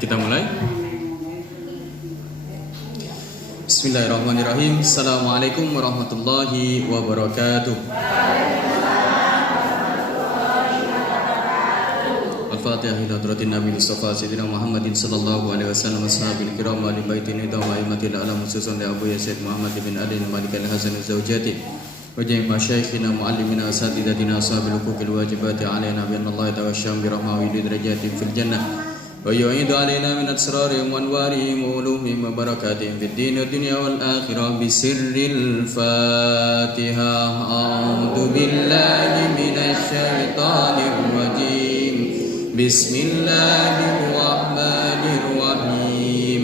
Kita mulai. Bismillahirrahmanirrahim. Assalamualaikum warahmatullahi wabarakatuh. Al-Fatihah ila hadratin Nabi Mustafa Sayyidina Muhammadin sallallahu alaihi wasallam ashabil kiram wa li baitin nidam wa imatil alam khususan li Abu Yazid Muhammad bin Ali Malik al-Hasan az-Zawjati wa jami' masyayikhina muallimina asatidatina ashabil huquqil wajibati alaina bi anna Allah tawashsham bi rahmatihi wa darajatin fil jannah ويعيد علينا من أسرارهم وأنوارهم وعلومهم وبركاتهم في الدين والدنيا والآخرة بسر الفاتحة. أعوذ بالله من الشيطان الرجيم. بسم الله الرحمن الرحيم.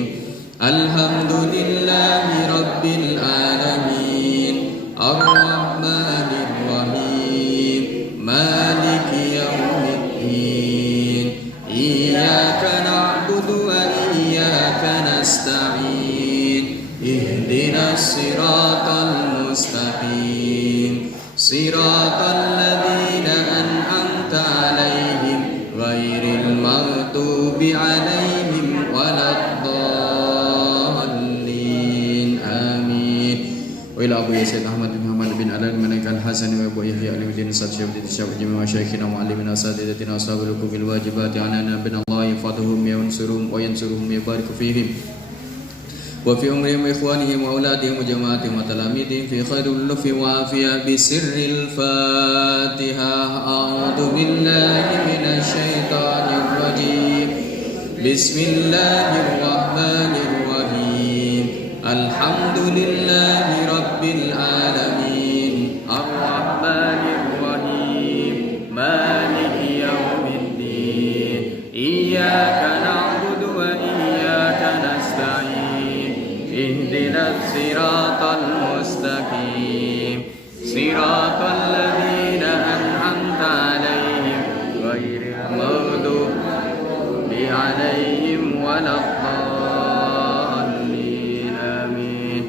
الحمد لله رب العالمين الرحمن الرحيم مالك يوم الدين إياك نعبد وإياك نستعين اهدنا الصراط المستقيم صراط الذين أنعمت عليهم غير المغضوب عليهم ولا الضالين آمين. وإلى أبو يزيد أحمد بن محمد بن علي الملك الحسن وأبو يحيى علي الدين السادسي وابن الشافعي جميع مشايخنا ومعلمنا سادتنا أصحاب الحقوق الواجبات علينا بنا الله يحفظهم وينصرهم ويبارك فيهم وفي أمرهم وإخوانهم وأولادهم وجماعتهم وتلاميذهم في خير اللف وعافية بسر الفاتحة. أعوذ بالله من الشيطان الرجيم. بسم الله الرحمن الرحيم. الحمد لله رب العالمين الرحمن الرحيم مالك يوم الدين إياك نعبد وإياك نستعين اهدنا الصراط المستقيم صراط الذين أنعمت عليهم غير المغضوب عليهم ولا الضالين آمين.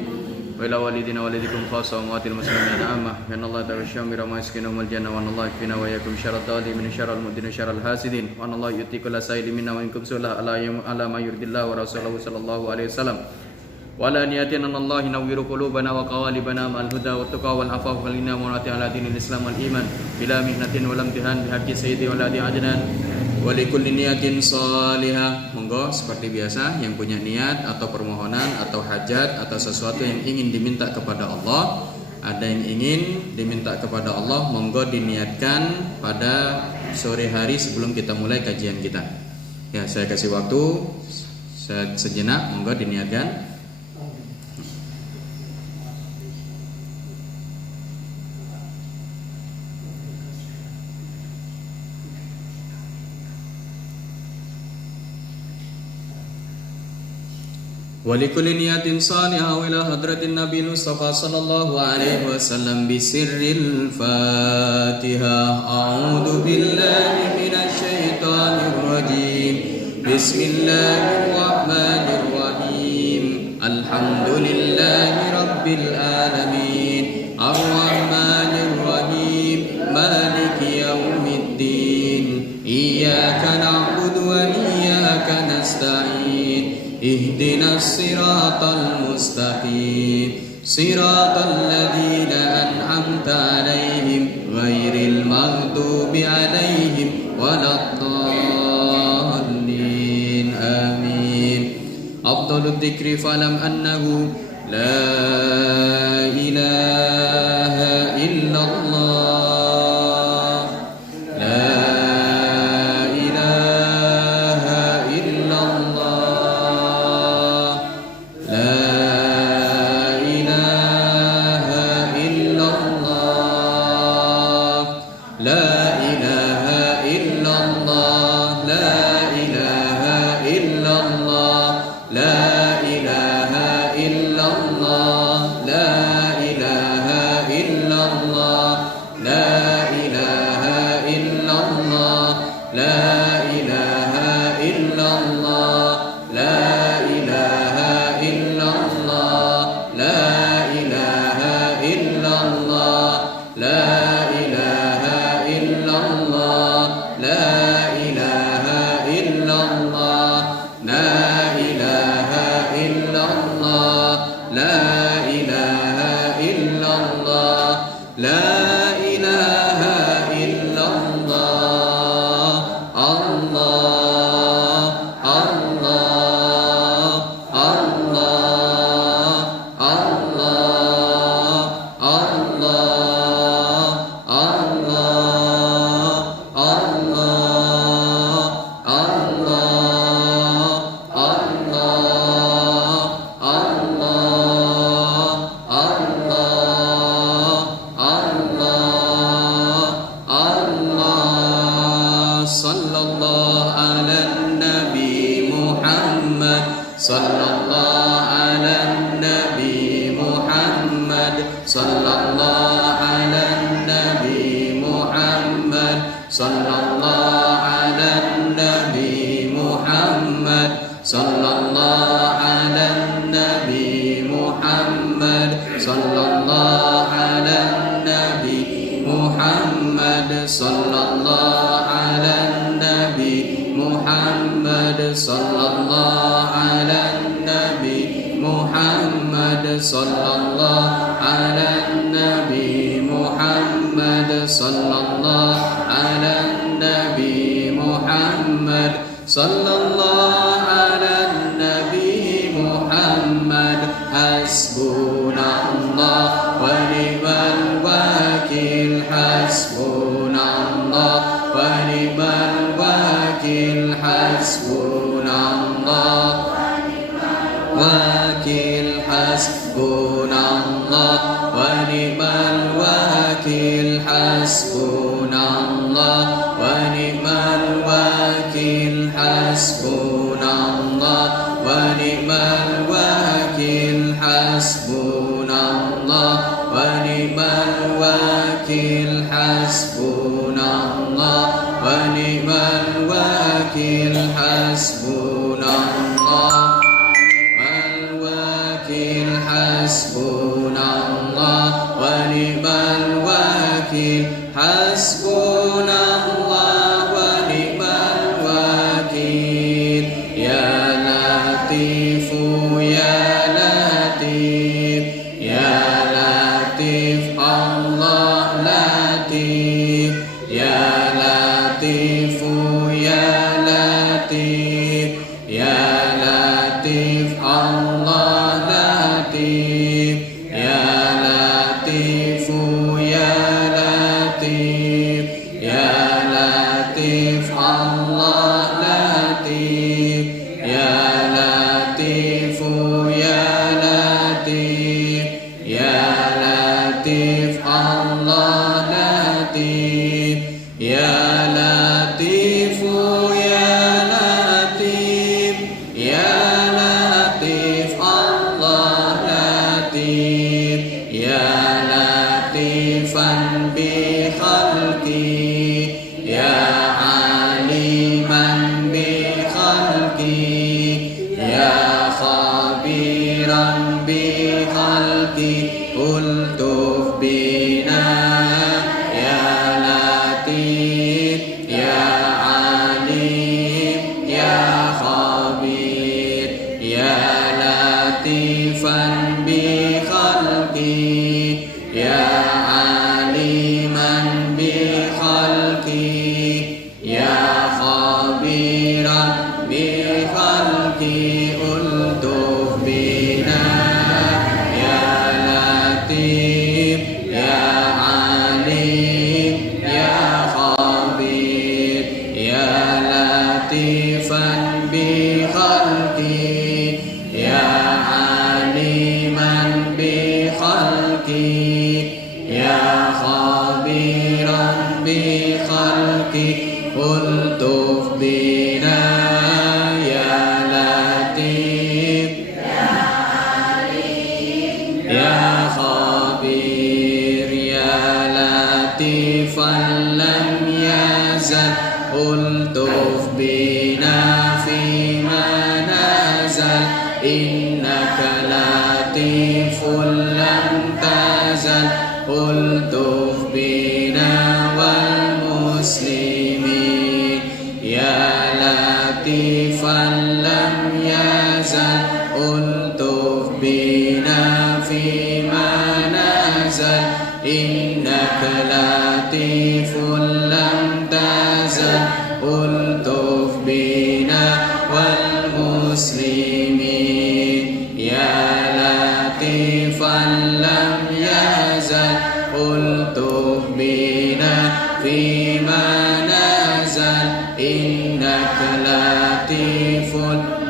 إلى والدنا والديكم خاصة وأموات المسلمين عامة أن الله توشهم برحمة يسكنهم الجنة وأن الله يكفينا وإياكم شر الظالمين شر المؤمنين شر الحاسدين وأن الله يؤتي كل سائل منا ومنكم سؤلا على ما يرضي الله ورسوله صلى الله عليه وسلم وعلى نياتنا أن الله ينور قلوبنا وقوالبنا مع الهدى والتقى والعفاف والغنى والمنعة على دين الإسلام والإيمان بلا مهنة ولا امتحان بحق سيدي ولادي عدنان walikulli niyatin salihah. Monggo seperti biasa yang punya niat atau permohonan atau hajat atau sesuatu yang ingin diminta kepada Allah, ada yang ingin diminta kepada Allah, monggo diniatkan pada sore hari sebelum kita mulai kajian kita. Ya, saya kasih waktu sejenak, monggo diniatkan. ولكل نية صالحة إلى حضرة النبي المصطفى صلى الله عليه وسلم بسر الفاتحة. أعوذ بالله من الشيطان الرجيم. بسم الله الرحمن الرحيم. الحمد لله رب العالمين الرحمن الرحيم مالك يوم الدين إياك نعبد وإياك نستعين اهدنا الصراط المستقيم صراط الذين أنعمت عليهم غير المغضوب عليهم ولا الضالين آمين. أفضل الذكر فاعلم أنه لا إله إلا الله حسبنا لطيف يا لطيف يا لطيف الله لطيف يا لطيف يا لطيف يا لطيف الله لطيف يا لطيف يا لطيف يا لطيف الله لطيف يا لطيف يا لطيف يا لطيف الله لطيف يا لطيفا بخلقي يا عليما بخلقي يا خبيرا بخلقي ألطف بنا يا لطيف يا عليم يا خبير يا لطيفا بخلقي يا عليما بخلقي يا خبيرا بخلقي ألطف بنا يا لطيف يا عليم يا خبير يا لطيفا بخلقي يا عليما بخلقي يا خبيرا بخلقي ألطف بنا يا لطيف يا خبير يا لطيفا لم يزل ألطف بنا فيما نزل إنك لطيف لم تزل ألطف بنا والمسلمين يا لطيفا لم يزل ألطف بنا فيما نزل إنك لطيف لم تزل ألطف بنا والمسلمين يا لطيفا لم يزل ألطف بنا فيما نزل إنك لطيف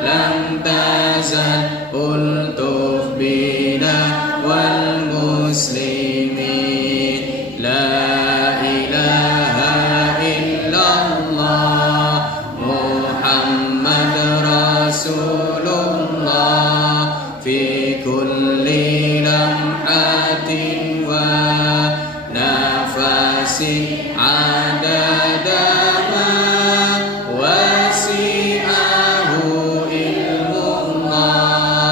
لم تزل ألطف بنا والمسلمين لا إله إلا الله محمد رسول الله في كل لمحة ونفس عدد ما وسعه علم الله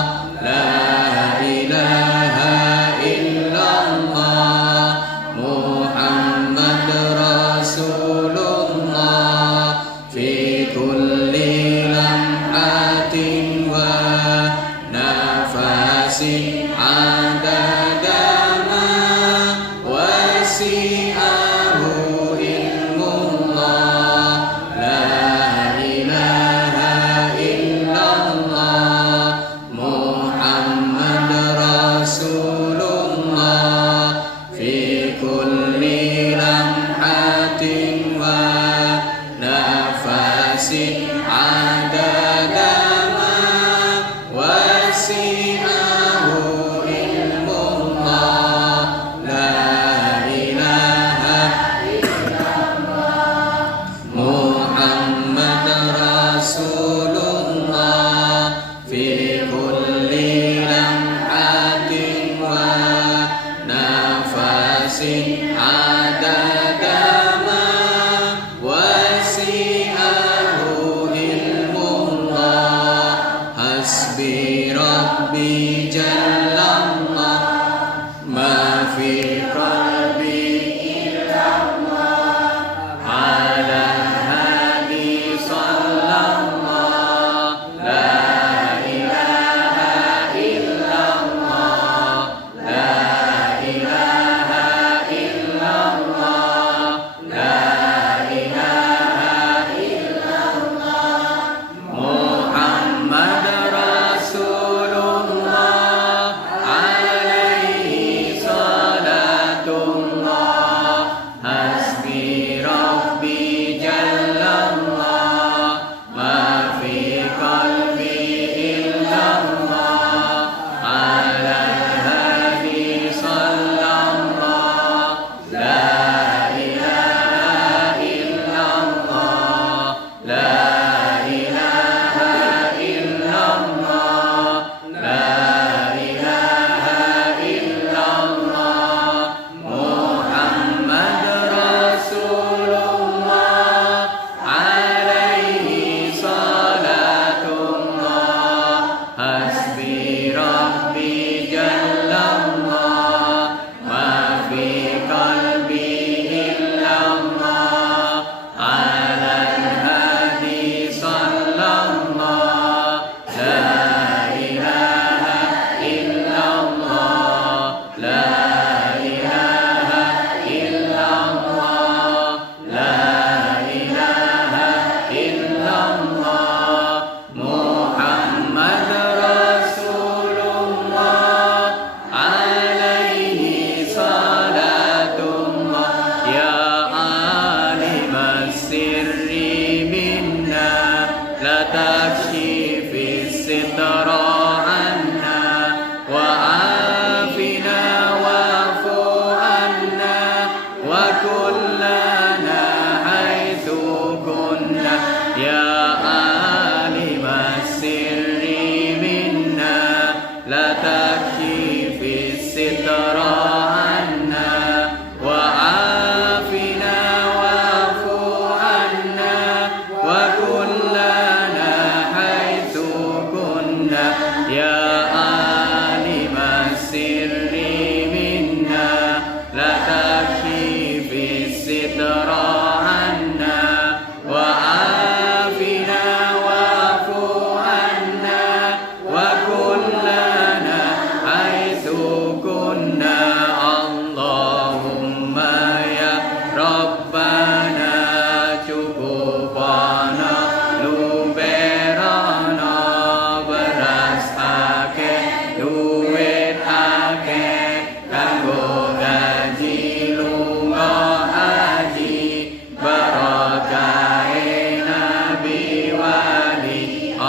يا عالم السر منا لا تكشف الستر عنا وعافنا واعف عنا وكن لنا حيث كنا يا عالم السر منا لا تكشف الستر عنا وعافنا واعف عنا وكن لنا حيث كنا اللهم يا ربنا cukupana luberana beras akeh duit akeh kanggo gaji lunga haji barakahe nabi wali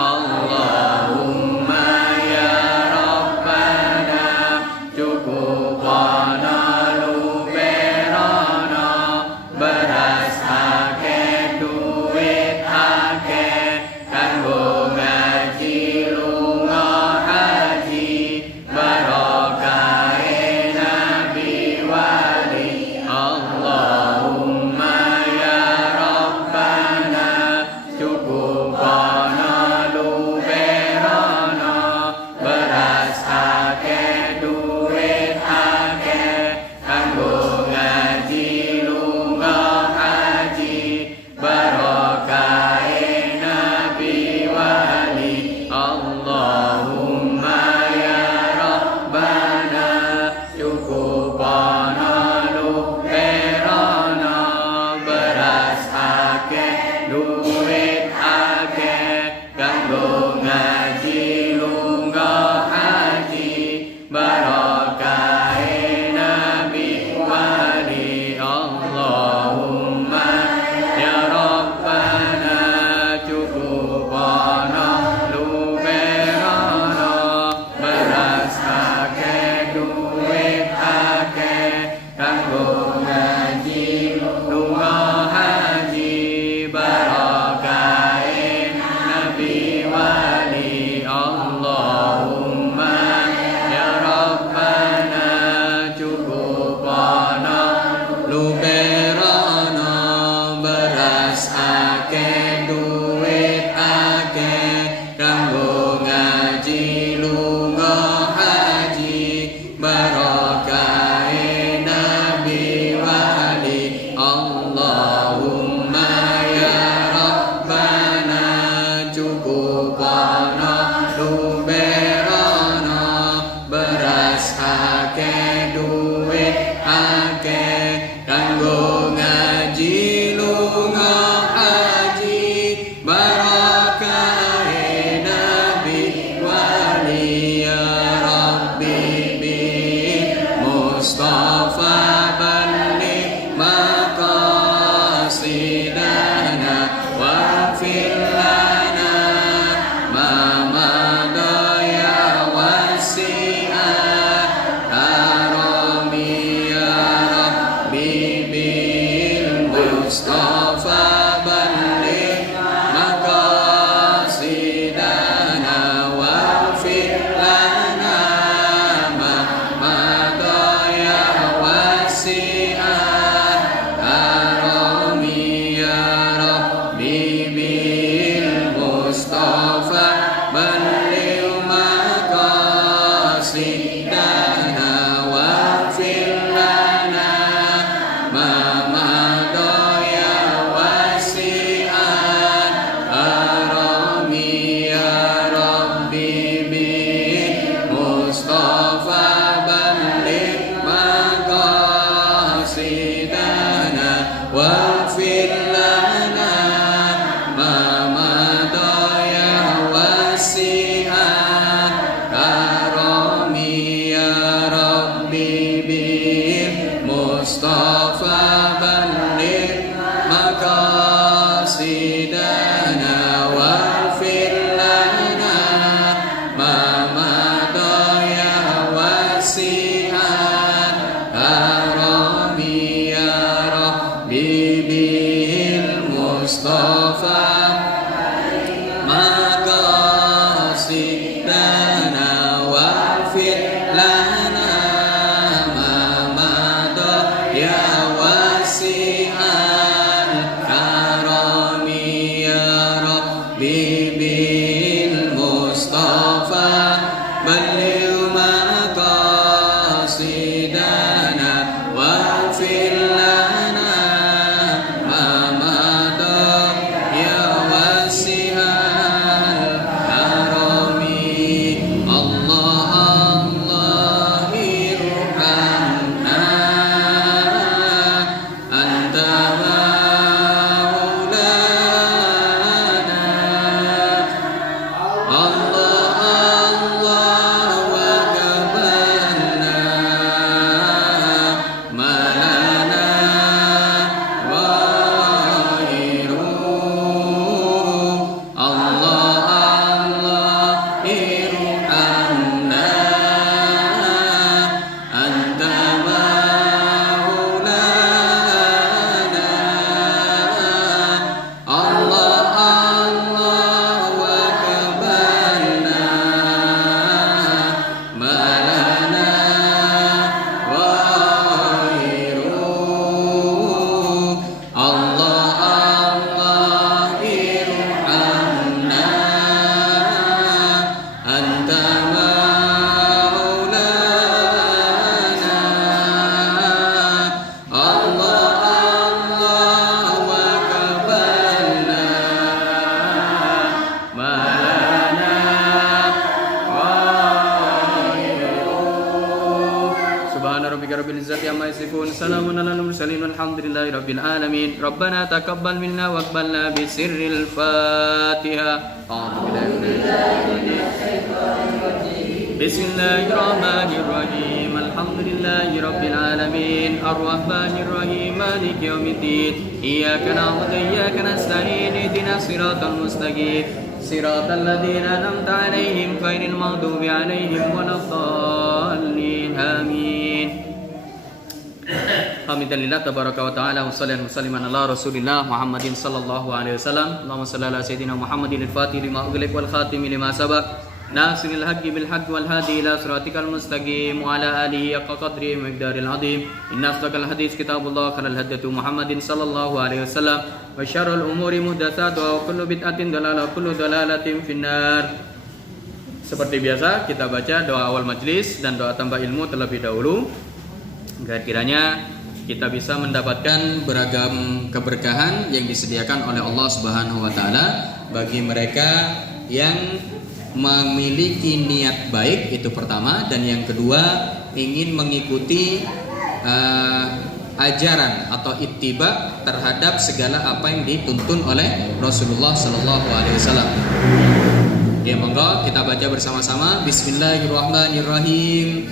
Allahumma ya rabbana cukupana luberana beras akeh duit akeh kanggo gaji lunga haji barakahe nabi wali Allahumma ya rabbana cukupana luberana beras akeh duit akeh kanggo gaji lunga haji barakahe nabi wali Allahumma ya rabbana cukupana luberana beras akeh duit akeh kanggo gaji lunga haji barakahe nabi wali Allahumma ya rabbana cukupana luberana beras akeh duit akeh kanggo gaji lunga haji barakahe nabi wali Allahumma ya rabbana cukupana luberana beras akeh duit akeh kanggo gaji lunga haji barakahe nabi wali Allahumma ya rabbana cukupana luberana beras akeh duit akeh kanggo gaji lunga haji barakahe nabi wali ya rabbi bil mustafa balligh maqasidana waghfir lana ma madha ya wasi'at harami ya rabbi bil mustafa balligh maqasidana waghfir lana ma madha ya wasi'at harami ya rabbi bil mustafa balligh maqasidana waghfir lana ma madha ya wasi'at harami ya rabbi bil mustafa balligh maqasidana waghfir lana ma madha ya wasi'at harami ya rabbi bil mustafa balligh maqasidana waghfir lana ma madha ya wasi'at harami ya rabbi bil mustafa amma yasifun. Salamun alal mursalin walhamdulillahi rabbil alamin. Rabbana taqabbal minna wa aqbalna bi sirril Fatihah. A'udzu billahi Bismillahirrahmanirrahim. Alhamdulillahi rabbil alamin. Ar-Rahmanir Rahim. Maliki yaumiddin. Iyyaka na'budu wa iyyaka nasta'in. Ihdinas siratal mustaqim. Siratal ladzina an'amta 'alaihim ghairil maghdubi 'alaihim waladdallin. Amin. Alhamdulillah tabaraka wa ta'ala wa sallallahu wasallam ala Rasulillah Muhammadin sallallahu alaihi wasallam. Allahumma shalli ala sayyidina Muhammadin al-Fatih lima ughliq wal khatim lima sabaq. Nasiril haqqi bil haqqi wal hadi ila siratikal mustaqim wa ala alihi haqqa qadri wa miqdaril azim. Inna asdaqal hadits kitabullah khairul hadatu Muhammadin sallallahu alaihi wasallam wa syarrul umuri muhdatsatuha wa kullu bid'atin dalalah wa kullu dalalatin finnar. Seperti biasa kita baca doa awal majlis dan doa tambah ilmu terlebih dahulu agar kiranya kita bisa mendapatkan beragam keberkahan yang disediakan oleh Allah Subhanahu wa taala bagi mereka yang memiliki niat baik, itu pertama, dan yang kedua ingin mengikuti ajaran atau ittiba terhadap segala apa yang dituntun oleh Rasulullah sallallahu alaihi wasallam. Ya, monggo kita baca bersama-sama. Bismillahirrahmanirrahim.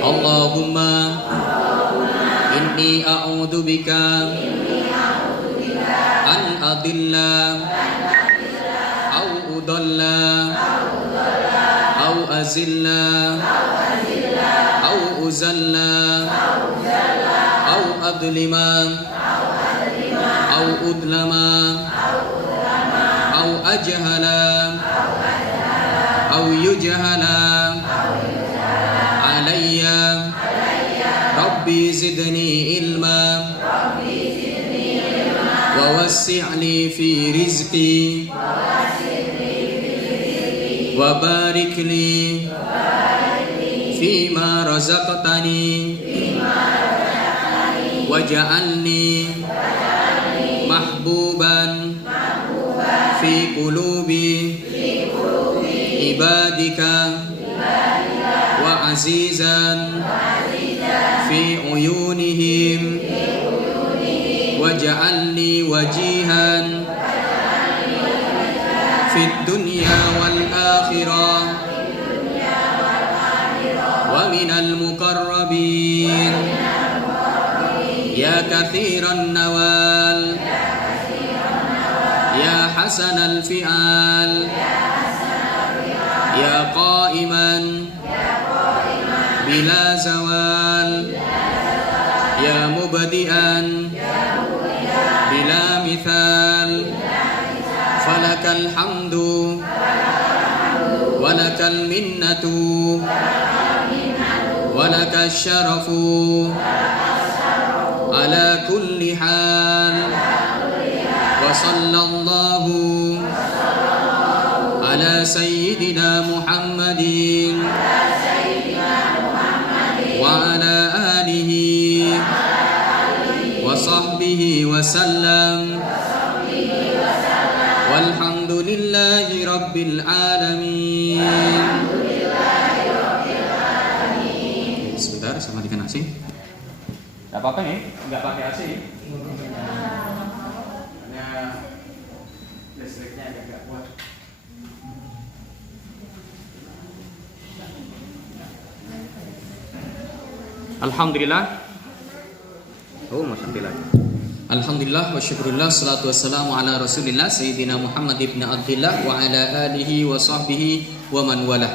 Allahumma inni a'udzubika an adilla au udalla au azilla au uzalla au adlima au udlama au ajhala au yujhala alayya rabbi zidni ilma wa wassi'li fi rizqi wa barik li fima razaqtani waj'alni mahbuban fi qulubi ibadika wa azizan fi uyunihim waj'alni wajihan fid dunya wal akhirah wa minal muqarrabin ya katsiran nawal ya hasanal fi'al ya qa'iman bila zawal ya mubadi'an bila mithal falakal hamdu walakal minnatu walakal syarafu ala kulli hal wa sallallahu ala sayyidina Muhammadin wa ala alihi wa sahbihi wa sallam walhamdulillahi rabbil alamin. Sebentar sama ikan nasi. Gak apa-apa nih, gak pakai AC. Hanya listriknya agak kuat. Alhamdulillah. Oh, masyaallah. Alhamdulillah wa syukurillah salatu wassalamu ala Rasulillah Sayyidina Muhammad ibn Abdillah wa ala alihi wa sahbihi wa man walah.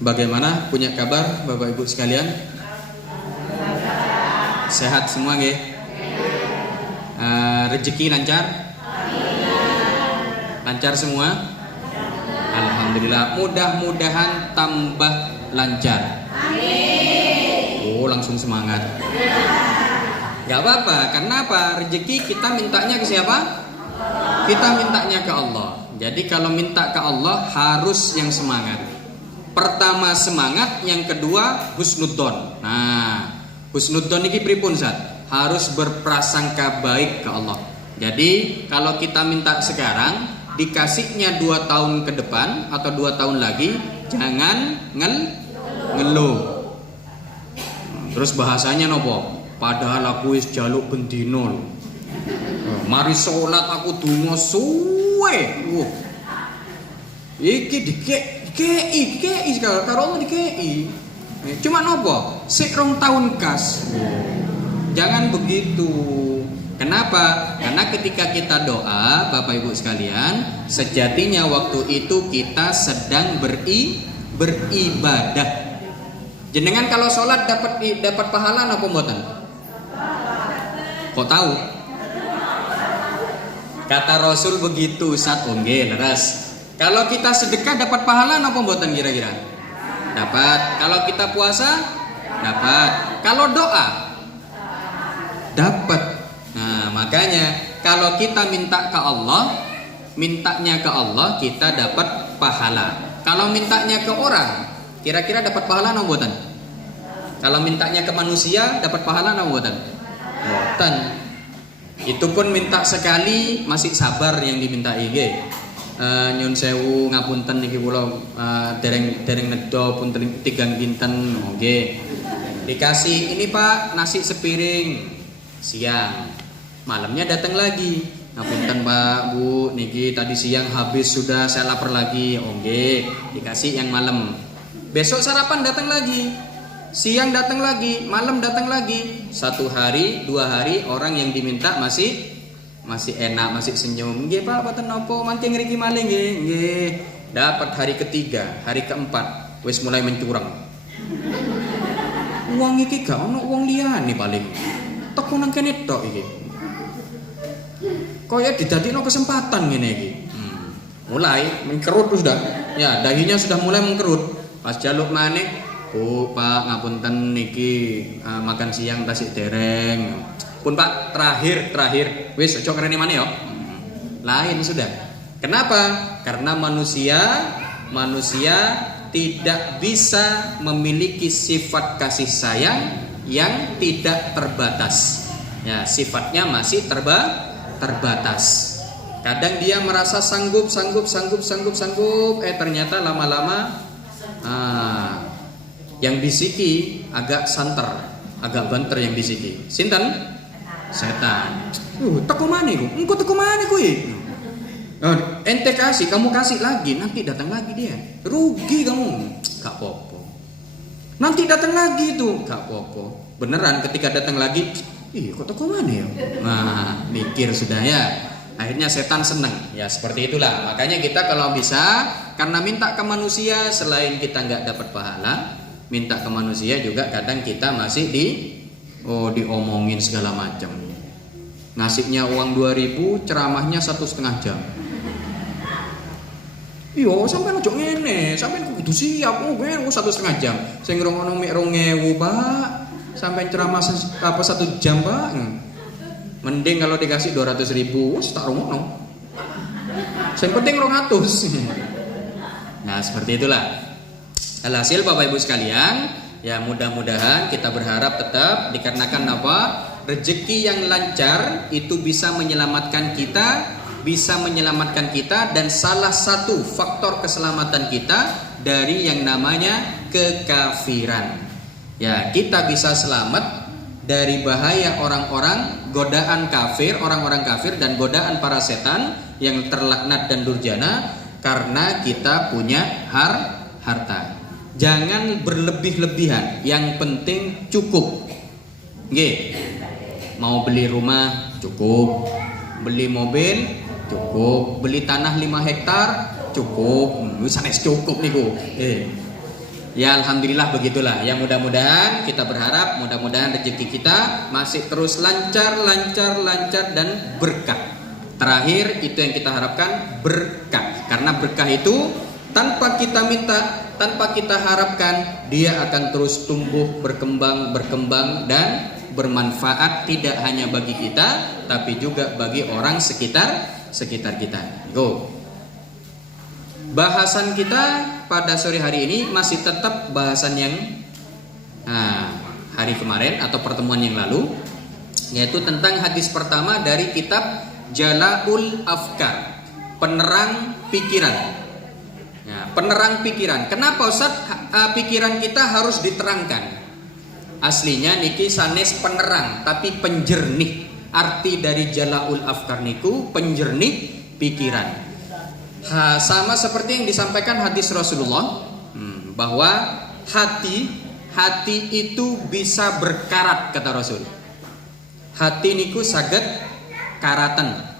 Bagaimana, punya kabar Bapak Ibu sekalian? Sehat semua nggih? Rezeki lancar? Lancar semua? Alhamdulillah. Mudah-mudahan tambah lancar. Oh, langsung semangat. Gak apa-apa, karena apa? Rezeki kita mintanya ke siapa? Kita mintanya ke Allah. Jadi kalau minta ke Allah harus yang semangat. Pertama semangat, yang kedua husnudzon. Nah, husnudzon ini pripun Zat? Harus berprasangka baik ke Allah. Jadi kalau kita minta sekarang, dikasihnya 2 tahun ke depan atau 2 tahun lagi, jangan ngeluh. Terus bahasanya nopo? Padahal aku wis jaluk bendino lho. Mari sholat aku donga suwe. Iki dikei karo Allah dikei. Cuma nopo? Sik 2 tahun kas. Jangan begitu. Kenapa? Karena ketika kita doa, Bapak Ibu sekalian, sejatinya waktu itu kita sedang beribadah. Jenengan kalau sholat dapat pahala apa mboten? Kok tahu? Kata Rasul begitu, Ustaz. Nggih, leres. Kalau kita sedekah dapat pahala apa mboten kira-kira? Dapat. Kalau kita puasa dapat. Kalau doa dapat. Nah, makanya kalau kita minta ke Allah, mintanya ke Allah kita dapat pahala. Kalau mintanya ke orang, kira-kira dapat pahala atau mboten? Kalau mintanya ke manusia dapat pahala atau mboten? Mboten. Itu pun minta sekali masih sabar yang dimintai nggih. Nyun sewu ngapunten niki kula dereng nedha pun 3 dinten nggih. Dikasih ini Pak nasi sepiring siang. Malamnya datang lagi. Ngapunten Pak, Bu, niki tadi siang habis sudah saya lapar lagi. Oke, dikasih yang malam. Besok sarapan datang lagi. Siang datang lagi, malam datang lagi. 1 hari, 2 hari orang yang diminta masih enak, masih senyum. Nggih Pak, boten napa, mangke ngriki malih nggih. Nggih. Dapat hari ketiga, hari keempat wis mulai mencurang. Uang iki gak ono uang liyane paling. Teko nang kene tok iki. Kaya didadekno kesempatan ngene iki. Mulai mengkerut sudah. Ya, dahinya sudah mulai mengkerut. Pas jaluk maneh, "Bu, Pak, ngapunten niki makan siang tasik dereng." Pun Pak, terakhir. Wis aja ngrene maneh yo. Lain sudah. Kenapa? Karena manusia tidak bisa memiliki sifat kasih sayang yang tidak terbatas. Ya, sifatnya masih terbatas. Kadang dia merasa sanggup, ternyata lama-lama yang bisiki agak santer, agak banter yang bisiki. Sinten? Setan. Teko maneh ku? Engko teko maneh kuwi. Ente kasih, kamu kasih lagi, nanti datang lagi dia. Rugi kamu. Gak apa-apa. Nanti datang lagi itu, gak apa-apa. Beneran ketika datang lagi, kok teko maneh ya? Nah, mikir sudah ya. Akhirnya setan senang. Ya seperti itulah. Makanya kita kalau bisa, karena minta ke manusia selain kita nggak dapat pahala, minta ke manusia juga kadang kita masih diomongin segala macam. Nasibnya uang 2.000, ceramahnya 1,5 jam. Iya, sampean ojo ngene, sampean kudu siap. Ben 1,5 jam. Sing ngrungokno mek 2.000, Pak. Sampean ceramah 1 jam, Pak. Mending kalau dikasih 200.000, wis tak rungokno. Yang penting 200. Nah, seperti itulah. Alhasil Bapak Ibu sekalian, ya mudah-mudahan kita berharap tetap dikarenakan apa? Rezeki yang lancar itu bisa menyelamatkan kita, dan salah satu faktor keselamatan kita dari yang namanya kekafiran. Ya, kita bisa selamat dari bahaya orang-orang, godaan kafir, orang-orang kafir dan godaan para setan yang terlaknat dan durjana karena kita punya harta. Jangan berlebih-lebihan, yang penting cukup. Nggih. Mau beli rumah cukup, beli mobil cukup, beli tanah 5 hektar cukup. Wis cukup niku. Ya alhamdulillah begitulah. Ya mudah-mudahan kita berharap mudah-mudahan rezeki kita masih terus lancar dan berkah. Terakhir itu yang kita harapkan, berkah. Karena berkah itu tanpa kita minta, tanpa kita harapkan, dia akan terus tumbuh, berkembang dan bermanfaat tidak hanya bagi kita tapi juga bagi orang sekitar kita. Go. Bahasan kita pada sore hari ini masih tetap bahasan yang hari kemarin atau pertemuan yang lalu, yaitu tentang hadis pertama dari kitab Jala'ul Afkar, penerang pikiran. Ya, penerang pikiran. Kenapa Ustaz pikiran kita harus diterangkan? Aslinya niki sanes penerang tapi penjernih. Arti dari jalaul afkar niku penjernih pikiran. Sama seperti yang disampaikan hadis Rasulullah bahwa hati itu bisa berkarat, kata Rasul. Hati niku saged karatan.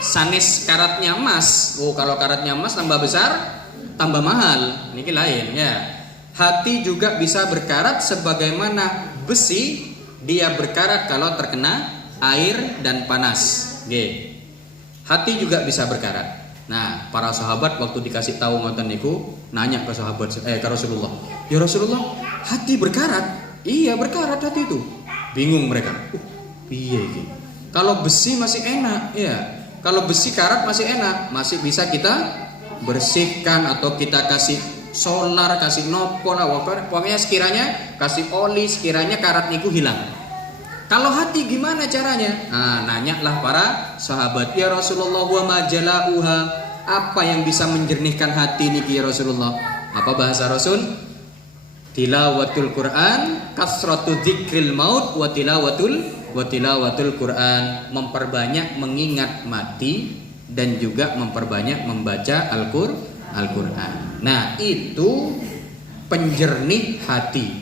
Sanes karatnya emas. Kalau karatnya emas tambah besar, tambah mahal. Niki lain ya. Hati juga bisa berkarat sebagaimana besi dia berkarat kalau terkena air dan panas. Hati juga bisa berkarat. Nah, para sahabat waktu dikasih tahu ngoten niku nanya ke ke Rasulullah. Ya Rasulullah, hati berkarat? Iya, berkarat hati itu. Bingung mereka. Iya iki. Kalau besi masih enak, ya. Kalau besi karat masih enak, masih bisa kita bersihkan atau kita kasih solar, kasih nopo lah, pokoknya sekiranya kasih oli, sekiranya karat niku hilang. Kalau hati gimana caranya? Nah, nanyalah para sahabat, ya Rasulullah, wa majalauha, apa yang bisa menjernihkan hati niki ya Rasulullah? Apa bahasa Rasul? Tilawatul Quran, kasratu dzikril maut, wa tilawatul Quran, memperbanyak mengingat mati dan juga memperbanyak membaca Al-Quran. Nah, itu penjernih hati.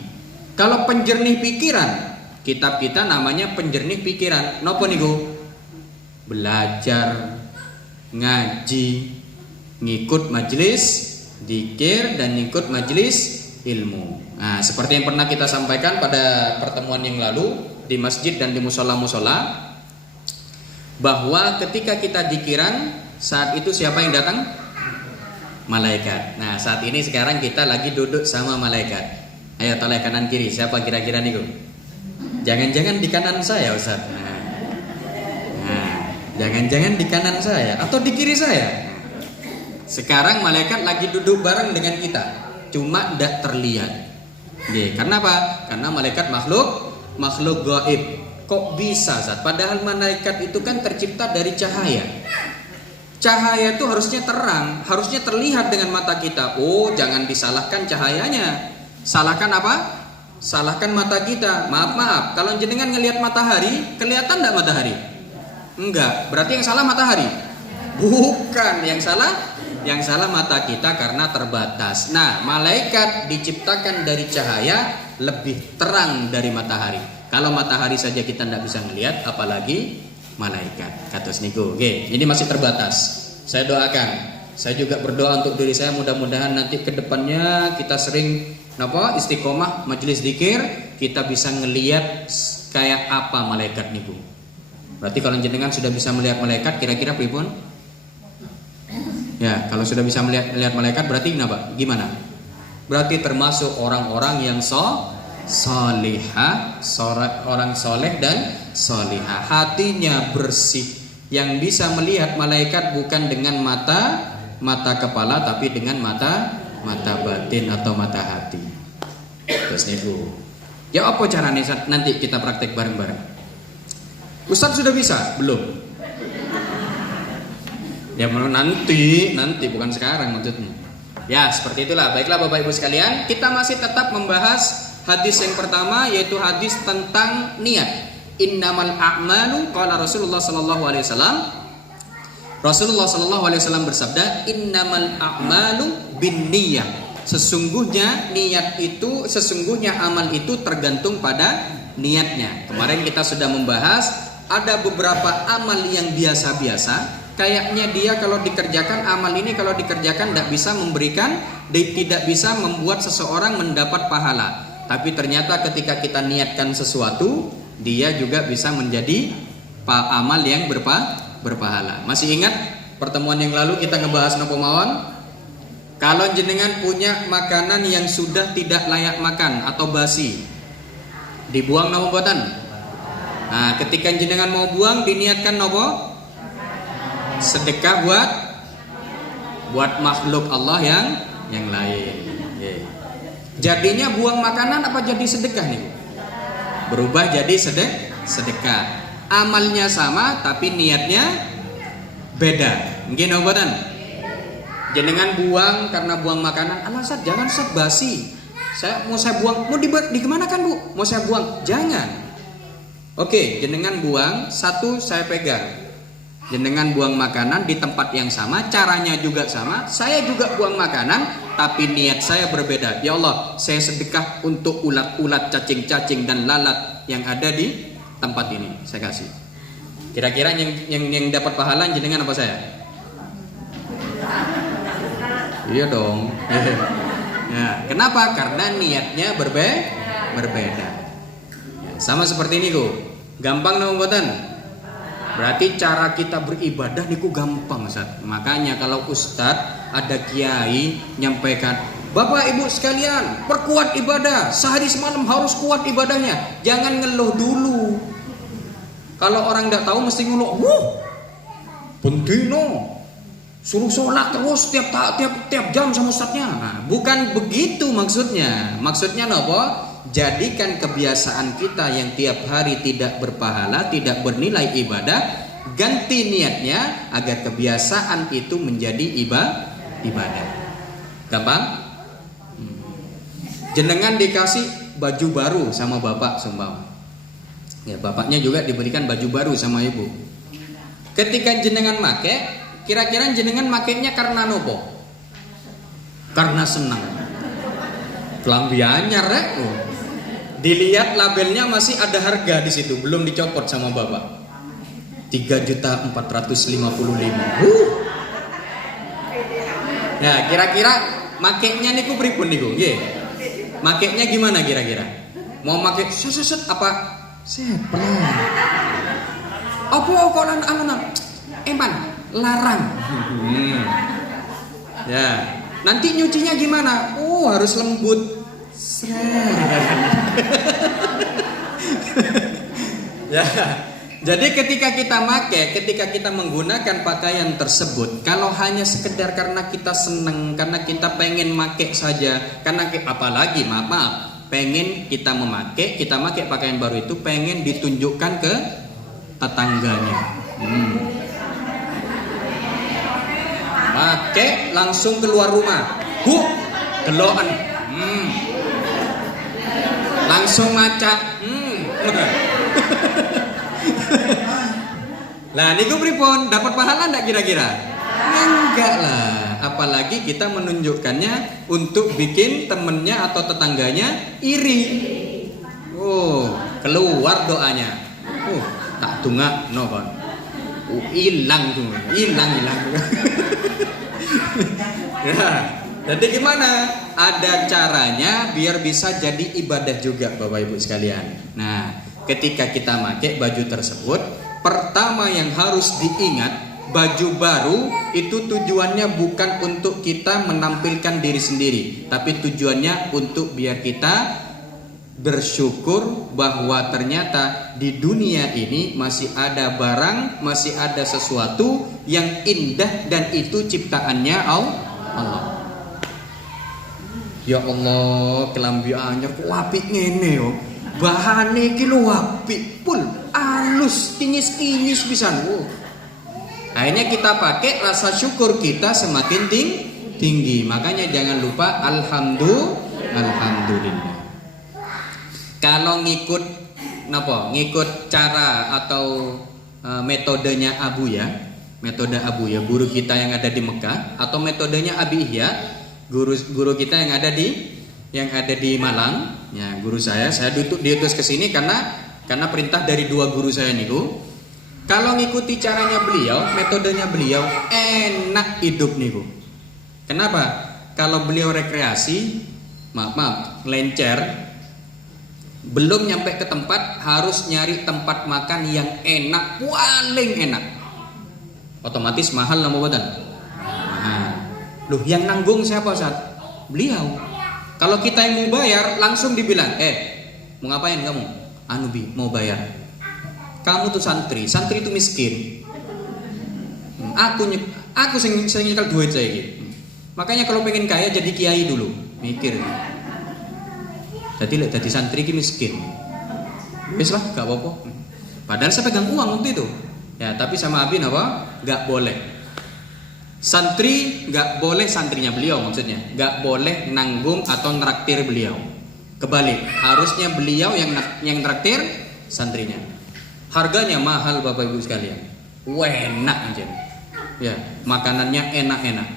Kalau penjernih pikiran, kitab kita namanya penjernih pikiran. Napa niku? Belajar, ngaji, ngikut majelis zikir dan ngikut majelis ilmu. Nah, seperti yang pernah kita sampaikan pada pertemuan yang lalu di masjid dan di musola-musola, bahwa ketika kita zikiran, saat itu siapa yang datang? Malaikat. Nah, saat ini sekarang kita lagi duduk sama malaikat. Ayo toleh kanan kiri, siapa kira-kira niku? Jangan-jangan di kanan saya, Ustaz. Nah, jangan-jangan di kanan saya atau di kiri saya. Sekarang malaikat lagi duduk bareng dengan kita, cuma tidak terlihat. Karena apa? Karena malaikat makhluk gaib. Kok bisa, Ustaz? Padahal malaikat itu kan tercipta dari cahaya. Cahaya itu harusnya terang, harusnya terlihat dengan mata kita. Oh, jangan disalahkan cahayanya. Salahkan apa? Salahkan mata kita. Maaf, kalau jenengan ngelihat matahari, kelihatan enggak matahari? Enggak. Berarti yang salah matahari? Bukan, yang salah mata kita karena terbatas. Nah, malaikat diciptakan dari cahaya lebih terang dari matahari. Kalau matahari saja kita tidak bisa melihat, apalagi malaikat. Kados niku. Oke, ini masih terbatas. Saya doakan. Saya juga berdoa untuk diri saya, mudah-mudahan nanti ke depannya kita sering istiqomah majelis zikir, kita bisa ngelihat kayak apa malaikat niku. Berarti kalau jenengan sudah bisa melihat malaikat, kira-kira pripun? Ya, kalau sudah bisa melihat malaikat berarti kenapa? Gimana? Berarti termasuk orang-orang yang salihah, orang soleh dan salihah. Hatinya bersih, yang bisa melihat malaikat bukan dengan mata kepala, tapi dengan mata batin atau mata hati. Terus niku. Ya apa caranya nanti kita praktek bareng-bareng? Ustaz sudah bisa? Belum. Ya nanti bukan sekarang maksudnya. Ya seperti itulah. Baiklah Bapak Ibu sekalian, kita masih tetap membahas hadis yang pertama, yaitu hadis tentang niat. Innamal a'malu, qala Rasulullah sallallahu alaihi wasallam. Rasulullah sallallahu alaihi wasallam bersabda, innamal a'malu binniyah. Sesungguhnya amal itu tergantung pada niatnya. Kemarin kita sudah membahas ada beberapa amal yang biasa-biasa, kayaknya dia kalau dikerjakan, amal ini kalau dikerjakan tidak bisa membuat seseorang mendapat pahala. Tapi ternyata ketika kita niatkan sesuatu, dia juga bisa menjadi amal yang berpahala. Masih ingat pertemuan yang lalu kita ngebahas napa mawon? Kalau jenengan punya makanan yang sudah tidak layak makan atau basi, dibuang napa mboten? Nah, ketika jenengan mau buang, diniatkan napa? Sedekah buat makhluk Allah yang lain. Jadinya buang makanan apa jadi sedekah nih? Berubah jadi sedekah. Amalnya sama tapi niatnya beda. Mungkin obatan. Jenengan buang karena buang makanan, alasan jangan Ustaz basi. Saya buang, mau di kemana kan Bu? Mau saya buang, jangan. Oke, jenengan buang, satu saya pegang. Jenengan buang makanan di tempat yang sama, caranya juga sama. Saya juga buang makanan, tapi niat saya berbeda. Ya Allah, saya sedekah untuk ulat-ulat, cacing-cacing dan lalat yang ada di tempat ini. Saya kasih. Kira-kira yang dapat pahala jenengan apa saya? Iya dong. Nah, kenapa? Karena niatnya berbeda. Ya, sama seperti ini kok. Gampang nang mboten? Berarti cara kita beribadah niku gampang Ustaz. Makanya kalau Ustaz ada kiai nyampaikan, Bapak Ibu sekalian, perkuat ibadah. Sehari semalam harus kuat ibadahnya. Jangan ngeluh dulu. Kalau orang enggak tahu mesti ngeluh, bendino. Suruh sholat terus tiap jam sama Ustaznya. Nah, bukan begitu maksudnya. Maksudnya apa? Jadikan kebiasaan kita yang tiap hari tidak berpahala, tidak bernilai ibadah, ganti niatnya agar kebiasaan itu menjadi ibadah. Gampang? Jenengan dikasih baju baru sama bapak seumpama. Ya, bapaknya juga diberikan baju baru sama ibu. Ketika jenengan make, kira-kira jenengan makainya karena nopo? Karena senang. Kelambi anyar rek. Dilihat labelnya masih ada harga di situ, belum dicopot sama bapak. 3.455.000. Nah, kira-kira makainya niku pripun niku? Nggih. Makainya gimana kira-kira? Mau make set apa? Sepren. Apa kok anu eman larang. Ya, nanti nyucinya gimana? Oh, harus lembut. Ya, jadi ketika kita menggunakan pakaian tersebut, kalau hanya sekedar karena kita senang, karena kita pengen make saja, karena apalagi maaf, pengen kita make pakaian baru itu pengen ditunjukkan ke tetangganya. Make langsung keluar rumah, deloken. Langsung maca. Nah, niku pripun? Dapat pahala enggak kira-kira? Enggak lah. Apalagi kita menunjukkannya untuk bikin temennya atau tetangganya iri. Oh, keluar doanya. Tak tungak no kon. Hilang tuh. Hilang. Ya. Jadi gimana? Ada caranya biar bisa jadi ibadah juga Bapak Ibu sekalian. Nah, ketika kita pakai baju tersebut, pertama yang harus diingat, baju baru itu tujuannya bukan untuk kita menampilkan diri sendiri, tapi tujuannya untuk biar kita bersyukur bahwa ternyata di dunia ini masih ada barang, masih ada sesuatu yang indah dan itu ciptaannya Allah. Ya Allah, kelambi anyar kok apik ngene yo. Bahane iki lho apik, pul, alus, kinyis-kinyis pisan. Akhirnya kita pakai, rasa syukur kita semakin tinggi. Makanya jangan lupa alhamdulillah. Kalau ngikut cara atau metodenya metode Abu ya, guru kita yang ada di Mekah, atau metodenya Abi Ihya, guru kita yang ada di Malang, ya guru saya diutus ke sini karena perintah dari dua guru saya niku. Kalau ngikuti caranya beliau, metodenya beliau, enak hidup niku. Kenapa? Kalau beliau rekreasi, lencer, belum nyampe ke tempat harus nyari tempat makan yang enak, paling enak. Otomatis mahal lah mau Loh, yang nanggung siapa Ustaz? Beliau. Kalau kita yang mau bayar, langsung dibilang, mau ngapain kamu? Mau bayar. Kamu tuh santri itu miskin. Aku sing nyekel duit saya gitu. Makanya kalau pengen kaya jadi kiai dulu, mikir. Jadi santri ki miskin. Wis lah, gak apa-apa. Padahal saya pegang uang waktu itu. Ya, tapi sama Abi gak boleh. Santri nggak boleh, santrinya beliau maksudnya, nggak boleh nanggung atau nraktir beliau. Kebalik, harusnya beliau yang nraktir santrinya. Harganya mahal Bapak Ibu sekalian. Enak aja. Ya, makanannya enak-enak.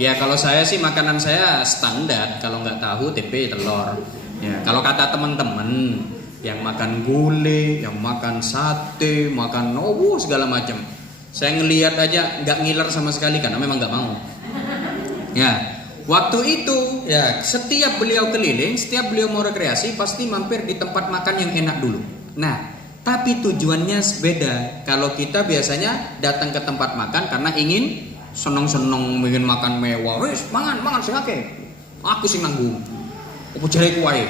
Ya kalau saya sih makanan saya standar, kalau nggak tahu tempe telur. Ya, kalau kata teman-teman yang makan gulai, yang makan sate, makan segala macam. Saya ngelihat aja nggak ngiler sama sekali karena memang nggak mau. Ya, waktu itu ya setiap beliau keliling, setiap beliau mau rekreasi pasti mampir di tempat makan yang enak dulu. Nah, tapi tujuannya beda. Kalau kita biasanya datang ke tempat makan karena ingin seneng-seneng, ingin makan mewah, wes mangan sing akeh. Aku sing nanggung. Apa jareku wae.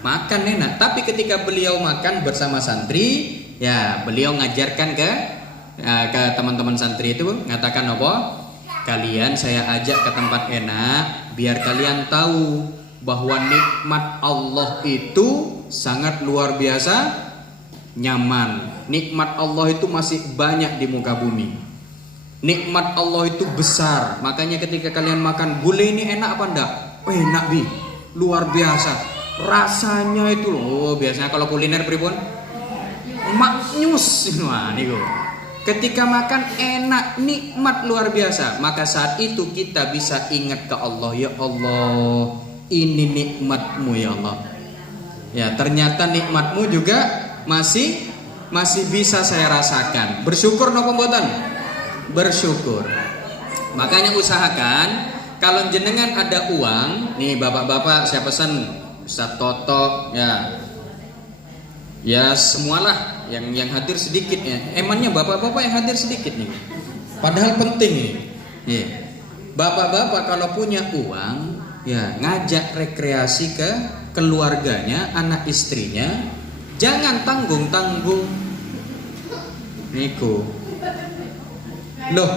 Makan enak, tapi ketika beliau makan bersama santri, ya beliau ngajarkan ke teman-teman santri itu ngatakan apa? Kalian saya ajak ke tempat enak biar kalian tahu bahwa nikmat Allah itu sangat luar biasa nyaman. Nikmat Allah itu masih banyak di muka bumi. Nikmat Allah itu besar. Makanya ketika kalian makan gulai ini enak apa enggak? Enak bi, luar biasa. Rasanya itu loh, biasanya kalau kuliner pripun? Maknyus. Wah, niku. Ketika makan enak, nikmat luar biasa. Maka saat itu kita bisa ingat ke Allah. Ya Allah, ini nikmatmu ya Allah. Ya ternyata nikmatmu juga masih bisa saya rasakan. Bersyukur nopo mboten? Bersyukur. Makanya usahakan kalau jenengan ada uang, nih bapak-bapak saya pesan Ustaz Toto ya semualah yang hadir sedikit ya. Emangnya bapak-bapak yang hadir sedikit nih. Padahal penting nih. Ya. Bapak-bapak kalau punya uang ya ngajak rekreasi ke keluarganya, anak istrinya, jangan tanggung-tanggung. Niku. Loh,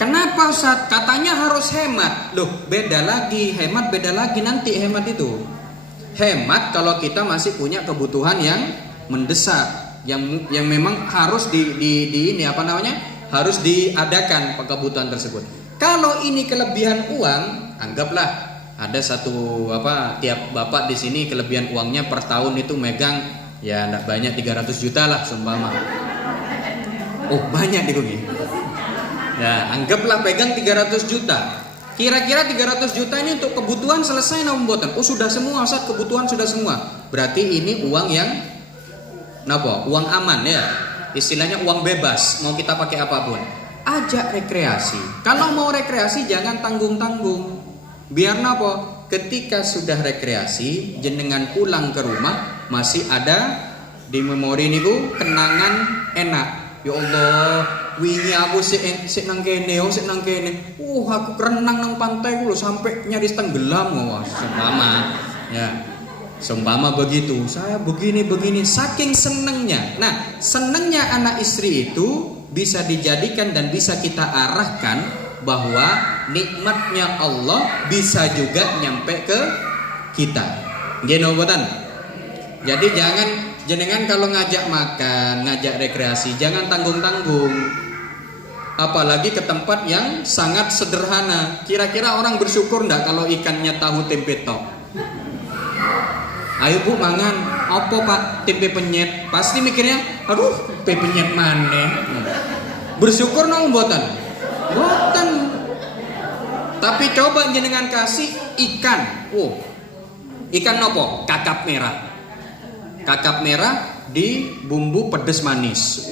kenapa Ustaz? Katanya harus hemat. Loh, beda lagi, hemat beda lagi nanti hemat itu. Hemat kalau kita masih punya kebutuhan yang mendesak, yang memang harus harus diadakan kebutuhan tersebut. Kalau ini kelebihan uang, anggaplah ada satu tiap bapak di sini kelebihan uangnya per tahun itu megang ya enggak banyak 300 juta lah seumpama. Oh, banyak nih begini. Ya, anggaplah pegang 300 juta. Kira-kira 300 juta ini untuk kebutuhan selesai napa mboten? Oh, sudah semua, Ustaz, kebutuhan sudah semua. Berarti ini uang yang napa? Uang aman ya. Istilahnya uang bebas, mau kita pakai apapun. Ajak rekreasi. Kalau mau rekreasi jangan tanggung-tanggung. Biar napa? Ketika sudah rekreasi, jenengan pulang ke rumah masih ada di memori niku kenangan enak. Ya Allah, wingi aku sik nang kene, aku renang nang pantai ku lho sampai nyaris tenggelam wah, seumpama. Ya. Seumpama begitu, saya begini saking senengnya. Nah, senengnya anak istri itu bisa dijadikan dan bisa kita arahkan bahwa nikmatnya Allah bisa juga nyampe ke kita. Nggih mboten? Jadi jangan jenengan kalau ngajak makan, ngajak rekreasi, jangan tanggung-tanggung. Apalagi ke tempat yang sangat sederhana. Kira-kira orang bersyukur enggak kalau ikannya tahu tempe tok? Ayo Bu mangan, apa Pak? Tempe penyet. Pasti mikirnya, aduh, tempe penyet maneh. Bersyukur nang mboten? Mboten. Tapi coba jenengan kasih ikan. Ikan nopo? Kakap merah. Kakap merah di bumbu pedes manis.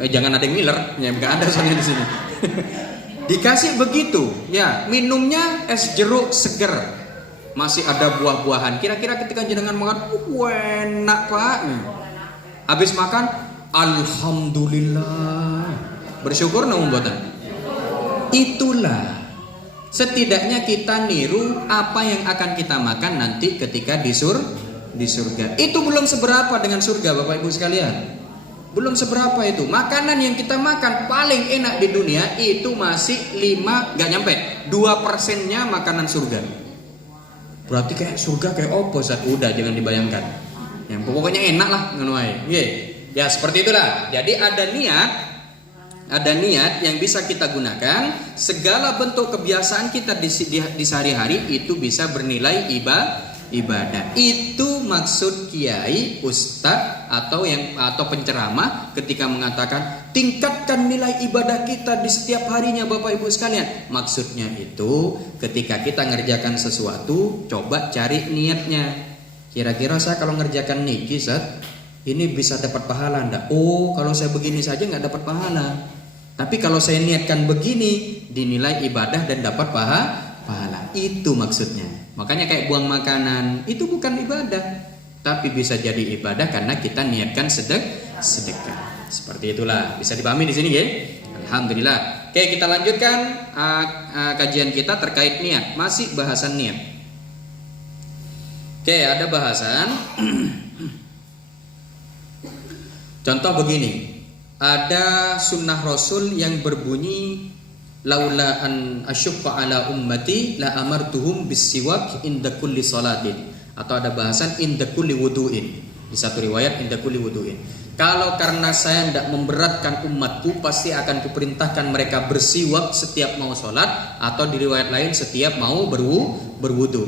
Jangan ada yang ngiler, ya enggak ada soalnya di sini. Dikasih begitu, ya, minumnya es jeruk seger. Masih ada buah-buahan. Kira-kira ketika jenengan makan, enak Pak. Habis makan, alhamdulillah. Bersyukur nang mboten? Itulah. Setidaknya kita niru apa yang akan kita makan nanti ketika di surga. Itu belum seberapa dengan surga Bapak Ibu sekalian. Belum seberapa itu. Makanan yang kita makan paling enak di dunia itu masih 5, enggak nyampe 2%-nya makanan surga. Berarti kayak surga kayak opo Ustaz? Udah jangan dibayangkan. Yang pokoknya enak lah ngono ae. Nggih. Ya seperti itulah. Jadi ada niat ada niat yang bisa kita gunakan, segala bentuk kebiasaan kita di sehari-hari itu bisa bernilai ibadah. Itu maksud kiai, ustadz atau penceramah ketika mengatakan tingkatkan nilai ibadah kita di setiap harinya Bapak Ibu sekalian. Maksudnya itu ketika kita ngerjakan sesuatu, coba cari niatnya. Kira-kira saya kalau ngerjakan niki, ini bisa dapat pahala enggak? Oh, kalau saya begini saja nggak dapat pahala. Tapi kalau saya niatkan begini, dinilai ibadah dan dapat pahala. Itu maksudnya. Makanya kayak buang makanan, itu bukan ibadah, tapi bisa jadi ibadah karena kita niatkan sedekah. Seperti itulah, bisa dipahami di sini ya. Alhamdulillah. Oke, kita lanjutkan kajian kita terkait niat. Masih bahasan niat. Oke, ada bahasan. Contoh begini. Ada sunnah Rasul yang berbunyi laula an asyqa ala ummati la amartuhum bisiwak inda kulli salatin, atau ada bahasan inda kulli wudu'in. Di satu riwayat inda kulli wudu'in. Kalau karena saya tidak memberatkan umatku, pasti akan kuperintahkan mereka bersiwak setiap mau sholat, atau di riwayat lain setiap mau berwudu.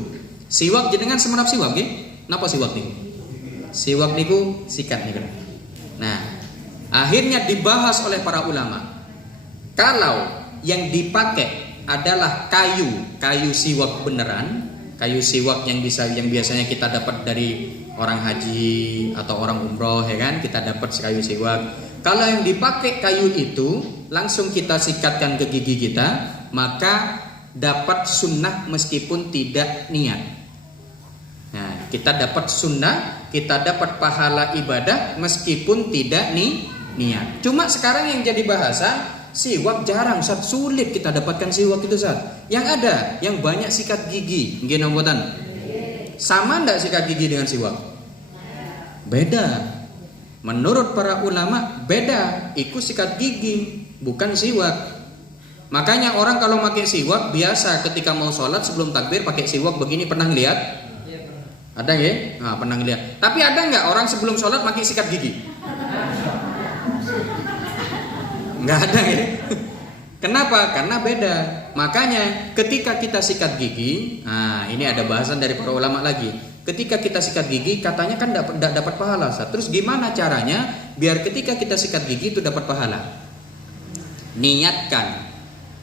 Siwak jenengan semenap siwak nggih? Napa siwak niku? Siwak niku sikat niku. Nah, akhirnya dibahas oleh para ulama. Kalau yang dipakai adalah kayu siwak beneran, kayu siwak yang biasanya kita dapat dari orang haji atau orang umroh, ya kan? Kita dapat kayu siwak. Kalau yang dipakai kayu itu langsung kita sikatkan ke gigi kita, maka dapat sunnah meskipun tidak niat. Nah, kita dapat sunnah, kita dapat pahala ibadah meskipun tidak niat. Cuma sekarang yang jadi bahasa, siwak jarang, sulit kita dapatkan siwak itu, Yang ada, yang banyak sikat gigi. Nggih mboten? Sama ndak sikat gigi dengan siwak? Beda. Menurut para ulama beda. Iku sikat gigi, bukan siwak. Makanya orang kalau pakai siwak biasa ketika mau sholat sebelum takbir pakai siwak begini, pernah lihat? Ada ya? Nah, pernah lihat. Tapi ada nggak orang sebelum sholat pakai sikat gigi? Nggak ada ya. Kenapa? Karena beda. Makanya ketika kita sikat gigi, nah ini ada bahasan dari para ulama lagi. Ketika kita sikat gigi, katanya kan tidak dapat pahala. Terus gimana caranya biar ketika kita sikat gigi itu dapat pahala? Niatkan.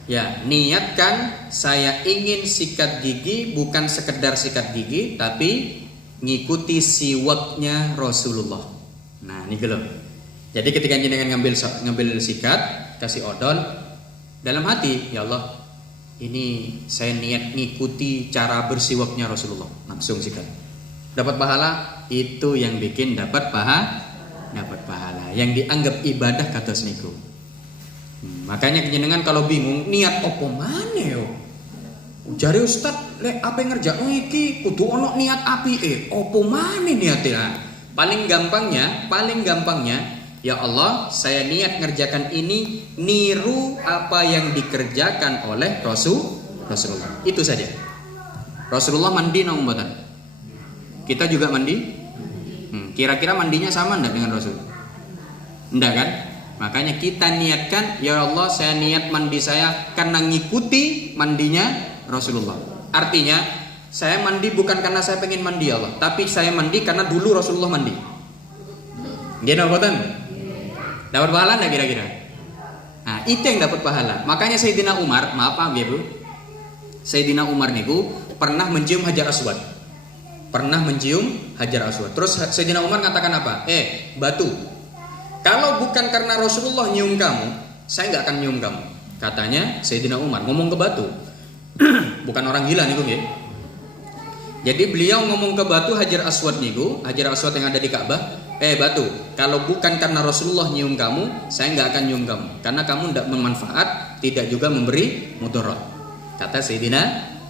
Ya, niatkan saya ingin sikat gigi, bukan sekedar sikat gigi, tapi ngikuti siwaknya Rasulullah. Nah, ini loh. Jadi ketika jenengan ngambil sikat, kasih odol dalam hati, ya Allah, ini saya niat ngikuti cara bersiwaknya Rasulullah. Langsung sikat. Dapat pahala, itu yang bikin dapat pahala. Yang dianggap ibadah kata seniku. Makanya jenengan kalau bingung niat opo maneh yo. Jare ustaz, lek ape ngerjakno iki kudu ono niat apike. Opo maneh niatnya? Paling gampangnya, ya Allah, saya niat ngerjakan ini niru apa yang dikerjakan oleh Rasulullah. Itu saja. Rasulullah mandi nang mboten? Kita juga mandi? Kira-kira mandinya sama enggak dengan Rasul? Enggak kan? Makanya kita niatkan, ya Allah, saya niat mandi saya karena ngikuti mandinya Rasulullah. Artinya, saya mandi bukan karena saya pengen mandi ya Allah, tapi saya mandi karena dulu Rasulullah mandi. Gimana boten? Dapat pahala enggak kira-kira? Nah, itu yang dapat pahala. Makanya Sayyidina Umar, maaf ya Bu, Sayyidina Umar niku pernah mencium Hajar Aswad. Terus Sayyidina Umar katakan apa? Batu, kalau bukan karena Rasulullah nyium kamu, saya nggak akan nyium kamu. Katanya Sayyidina Umar ngomong ke batu. Bukan orang gila niku ya. Jadi beliau ngomong ke batu Hajar Aswad niku, Hajar Aswad yang ada di Ka'bah. Batu, kalau bukan karena Rasulullah nyium kamu, saya nggak akan nyium kamu. Karena kamu tidak bermanfaat, tidak juga memberi mudarat. Kata Sayyidina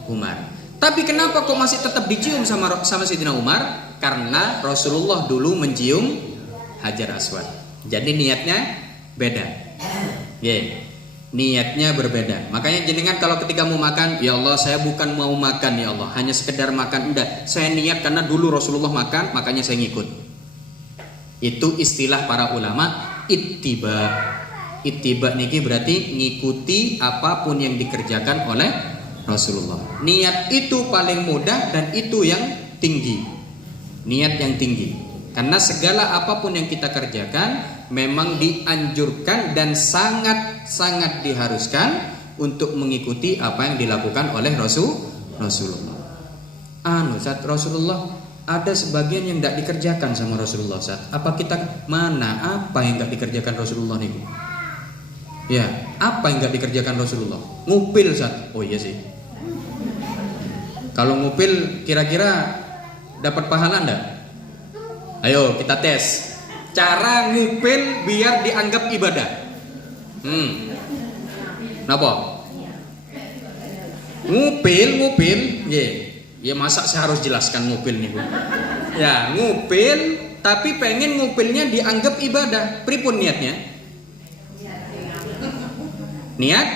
Umar. Tapi kenapa kok masih tetap dicium sama Sayyidina Umar? Karena Rasulullah dulu mencium Hajar Aswad. Jadi niatnya beda. Niatnya berbeda. Makanya jenengan kalau ketika mau makan, ya Allah, saya bukan mau makan ya Allah, hanya sekedar makan, enggak. Saya niat karena dulu Rasulullah makan, makanya saya ngikut. Itu istilah para ulama ittiba. Ittiba niki berarti ngikuti apapun yang dikerjakan oleh Rasulullah. Niat itu paling mudah dan itu yang tinggi. Niat yang tinggi. Karena segala apapun yang kita kerjakan memang dianjurkan dan sangat-sangat diharuskan untuk mengikuti apa yang dilakukan oleh Rasulullah. Ustaz, Rasulullah ada sebagian yang tidak dikerjakan sama Rasulullah, Ustaz. Apa kita apa yang tidak dikerjakan Rasulullah nih? Ya, apa yang tidak dikerjakan Rasulullah? Ngupil, Ustaz. Oh iya sih. Kalau ngupil kira-kira dapat pahala enggak? Ayo kita tes. Cara ngupil biar dianggap ibadah. Napa? Ngupil, ya masa saya harus jelaskan ngupil nih, Bu? Ya, ngupil tapi pengen ngupilnya dianggap ibadah. Pripun niatnya? Niat.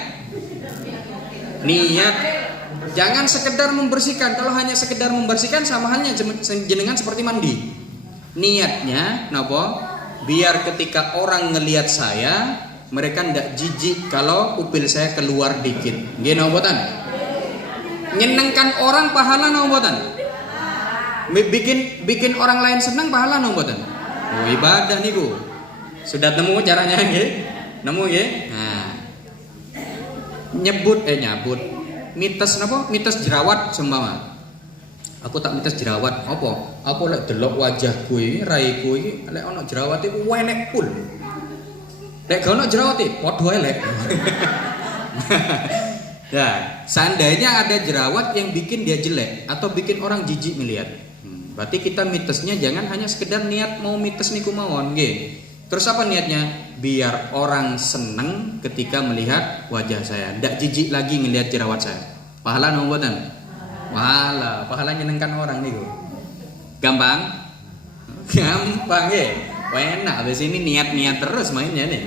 Jangan sekedar membersihkan. Kalau hanya sekedar membersihkan sama halnya jenengan seperti mandi. Niatnya napa? Biar ketika orang ngelihat saya, mereka ndak jijik kalau upil saya keluar dikit. Nggih napa mboten? Nyenengkan orang pahala napa mboten? Bikin orang lain senang pahala napa mboten? Oh, ibadah niku. Sudah nemu caranya nggih? Nemu nggih? Nah. Nyebut. Mites napa? Mites jerawat seumpama. Aku tak mites jerawat apa? Aku lek delok wajahku iki, raiku iki lek ana jerawat iku enek pul. Lek gak ana jerawat iki padha elek. Ya, seandainya ada jerawat yang bikin dia jelek atau bikin orang jijik melihat. Berarti kita mitesnya jangan hanya sekedar niat mau mites niku mawon nggih. Terus apa niatnya? Biar orang seneng ketika melihat wajah saya, ndak jijik lagi ngelihat jerawat saya. Pahala napa mboten? Pahala nyenengkan orang niku. Gampang nggih. Enak habis ini niat-niat terus mainnya nih.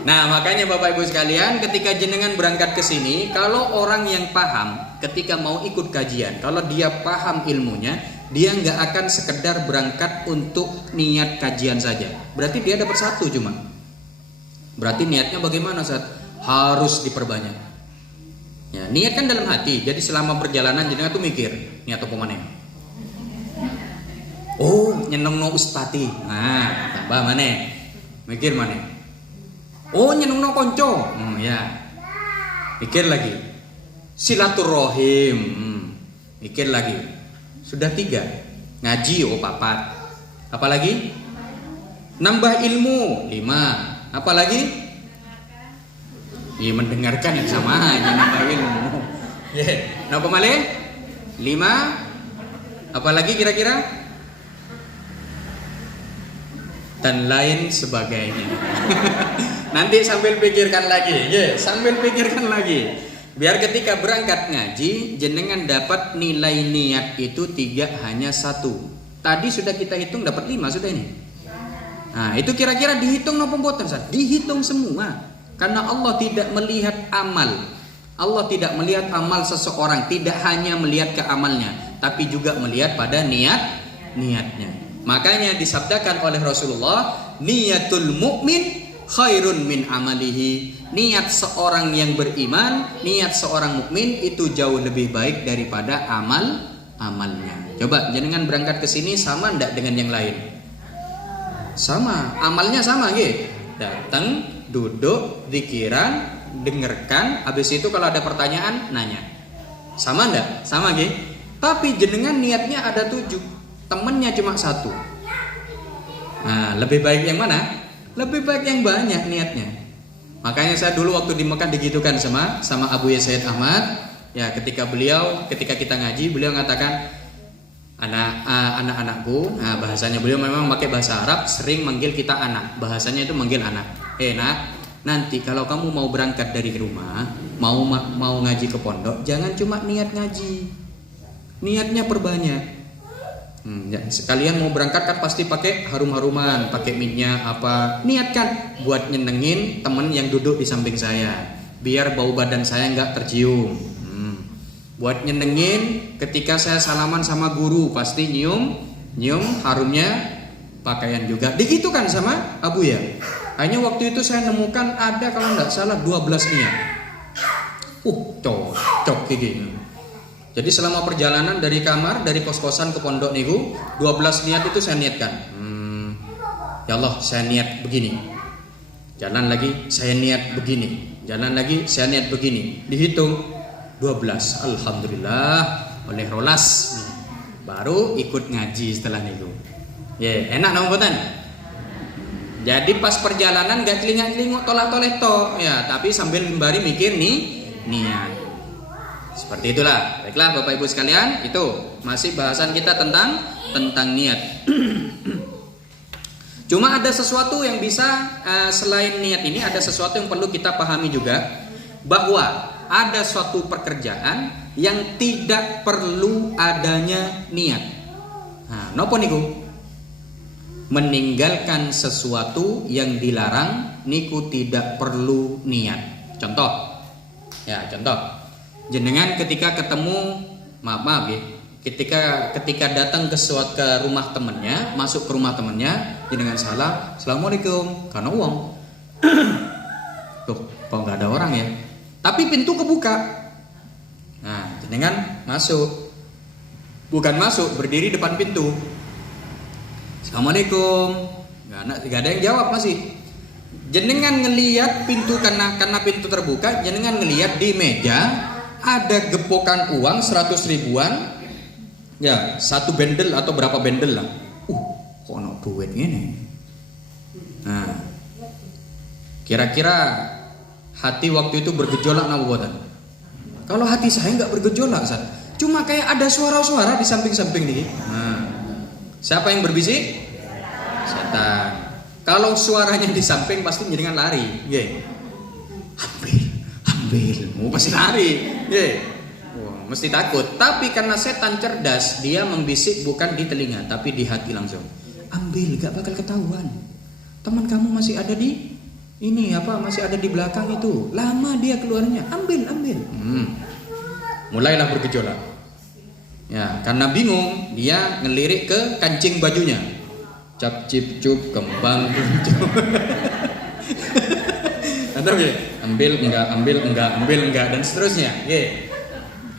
Nah, makanya Bapak Ibu sekalian, ketika jenengan berangkat ke sini, kalau orang yang paham ketika mau ikut kajian, kalau dia paham ilmunya, dia nggak akan sekedar berangkat untuk niat kajian saja. Berarti dia dapat satu cuma. Berarti niatnya bagaimana, Ustaz? Harus diperbanyak. Ya, niat kan dalam hati. Jadi selama perjalanan jenengan tuh mikir, niat apa maneh? Oh, nyenengno ustati. Nah, tambah maneh. Mikir maneh. Oh, nyenengno konco. Ya. Mikir lagi. Silaturahim. Mikir lagi. Sudah 3. Ngaji 4. Apalagi? Nambah ilmu 5. Apalagi? Ya, mendengarkan yang sama aja nambah ilmu. Napa malih? 5. Apalagi kira-kira? Dan lain sebagainya. Nanti sambil pikirkan lagi, sambil pikirkan lagi. Biar ketika berangkat ngaji, jenengan dapat nilai niat itu 3 hanya 1. Tadi sudah kita hitung dapat 5 sudah ini. Nah, itu kira-kira dihitung napa mboten, Ustaz? Dihitung semua. Karena Allah tidak melihat amal. Allah tidak melihat amal seseorang, tidak hanya melihat ke amalnya, tapi juga melihat pada niatnya. Makanya disabdakan oleh Rasulullah, niyatul mu'min khairun min amalihi. Niat seorang yang beriman, niat seorang mukmin itu jauh lebih baik daripada amalnya. Coba jenengan berangkat ke sini sama ndak dengan yang lain? Sama, amalnya sama nggih. Datang, duduk, zikiran, dengarkan, habis itu kalau ada pertanyaan nanya. Sama ndak? Sama nggih. Tapi jenengan niatnya ada 7, temennya cuma 1. Nah, lebih baik yang mana? Lebih baik yang banyak niatnya. Makanya saya dulu waktu di Mekah digitukan sama Abu Sayyid Ahmad. Ya, ketika kita ngaji, beliau mengatakan, anak-anakku, nah bahasanya beliau memang pakai bahasa Arab, sering manggil kita anak. Bahasanya itu manggil anak. Nak, nanti kalau kamu mau berangkat dari rumah, mau ngaji ke pondok, jangan cuma niat ngaji. Niatnya perbanyak. Ya, sekalian mau berangkat kan pasti pakai harum-haruman, pakai minyak apa. Niatkan buat nyenengin temen yang duduk di samping saya, biar bau badan saya nggak tercium. Buat nyenengin ketika saya salaman sama guru, pasti nyium harumnya pakaian juga. Digitukan sama Abu ya. Hanya waktu itu saya nemukan ada kalau nggak salah 12 niat. Cocok kayak gini. Jadi selama perjalanan dari kamar, dari kos-kosan ke pondok niku, 12 niat itu saya niatkan. Ya Allah, saya niat begini. Jalan lagi, saya niat begini. Jalan lagi, saya niat begini. Dihitung 12. Alhamdulillah, oleh rolas. Baru ikut ngaji setelah niku. Ya, enak nang mboten? Jadi pas perjalanan gak celingak-celinguk tolak-tolek ya, tapi sambil membari mikir nih niat. Seperti itulah. Baiklah Bapak Ibu sekalian, itu masih bahasan kita tentang niat. Cuma ada sesuatu yang bisa selain niat ini, ada sesuatu yang perlu kita pahami juga, bahwa ada suatu pekerjaan yang tidak perlu adanya niat. Nah, nopo niku? Meninggalkan sesuatu yang dilarang niku tidak perlu niat. Contoh. Jenengan ketika ketemu, maaf ya, ketika datang ke rumah temennya, masuk ke rumah temennya, jenengan salah, assalamualaikum, karena uang. Tuh, kok nggak ada orang ya? Tapi pintu kebuka. Nah, jenengan masuk, bukan masuk, berdiri depan pintu. Assalamualaikum, nggak ada yang jawab masih. Jenengan ngelihat pintu karena pintu terbuka, jenengan ngelihat di meja ada gepokan uang 100 ribuan, ya satu bendel atau berapa bendel lah. Kok ada duit gini? Nah, kira-kira hati waktu itu bergejolak napa boten? Kalau hati saya nggak bergejolak, Ustaz. Cuma kayak ada suara-suara di samping-samping nih. Nah, siapa yang berbisik? Setan. Kalau suaranya di samping pasti jenengan lari, ambil, mau pasti lari, mesti takut. Tapi karena setan cerdas, dia membisik bukan di telinga, tapi di hati langsung. Ambil, gak bakal ketahuan. Teman kamu masih ada di masih ada di belakang itu. Lama dia keluarnya, ambil. Mulailah bergejolak. Ya, karena bingung, dia ngelirik ke kancing bajunya. Cap cip cup kembang hijau. Atau ambil enggak dan seterusnya.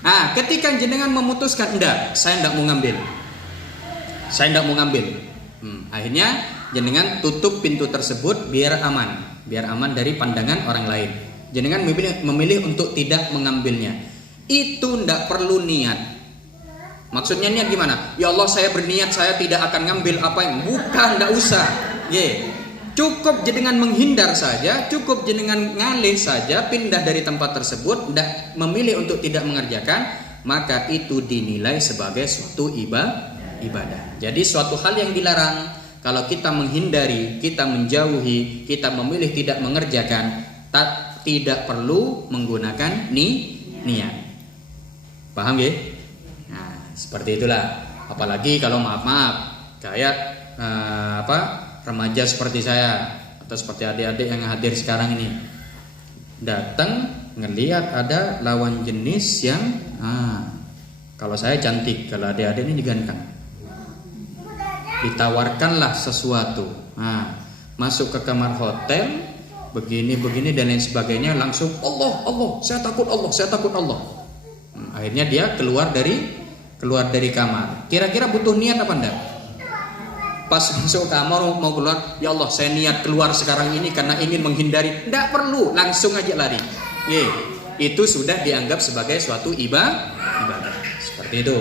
Nah, ketika jenengan memutuskan enggak, saya enggak mau ngambil. Akhirnya jenengan tutup pintu tersebut biar aman dari pandangan orang lain. Jenengan memilih untuk tidak mengambilnya. Itu enggak perlu niat. Maksudnya niat gimana? Ya Allah, saya berniat saya tidak akan ngambil apa yang bukan, enggak usah. Cukup jenengan menghindar saja, cukup jenengan ngalih saja, pindah dari tempat tersebut, tidak memilih untuk tidak mengerjakan, maka itu dinilai sebagai suatu ibadah. Jadi suatu hal yang dilarang, kalau kita menghindari, kita menjauhi, kita memilih tidak mengerjakan, tidak perlu menggunakan niat. Paham ya? Nah, seperti itulah. Apalagi kalau maaf kayak remaja seperti saya atau seperti adik-adik yang hadir sekarang ini, datang ngelihat ada lawan jenis yang kalau saya cantik, kalau adik-adik ini diganteng, ditawarkanlah sesuatu, masuk ke kamar hotel begini dan lain sebagainya, langsung Allah, saya takut Allah. Akhirnya dia keluar dari kamar. Kira-kira butuh niat apa enggak? Pas masuk kamar mau keluar, ya Allah, saya niat keluar sekarang ini karena ingin menghindari. Enggak perlu, langsung aja lari. Itu sudah dianggap sebagai suatu ibadah. Seperti itu.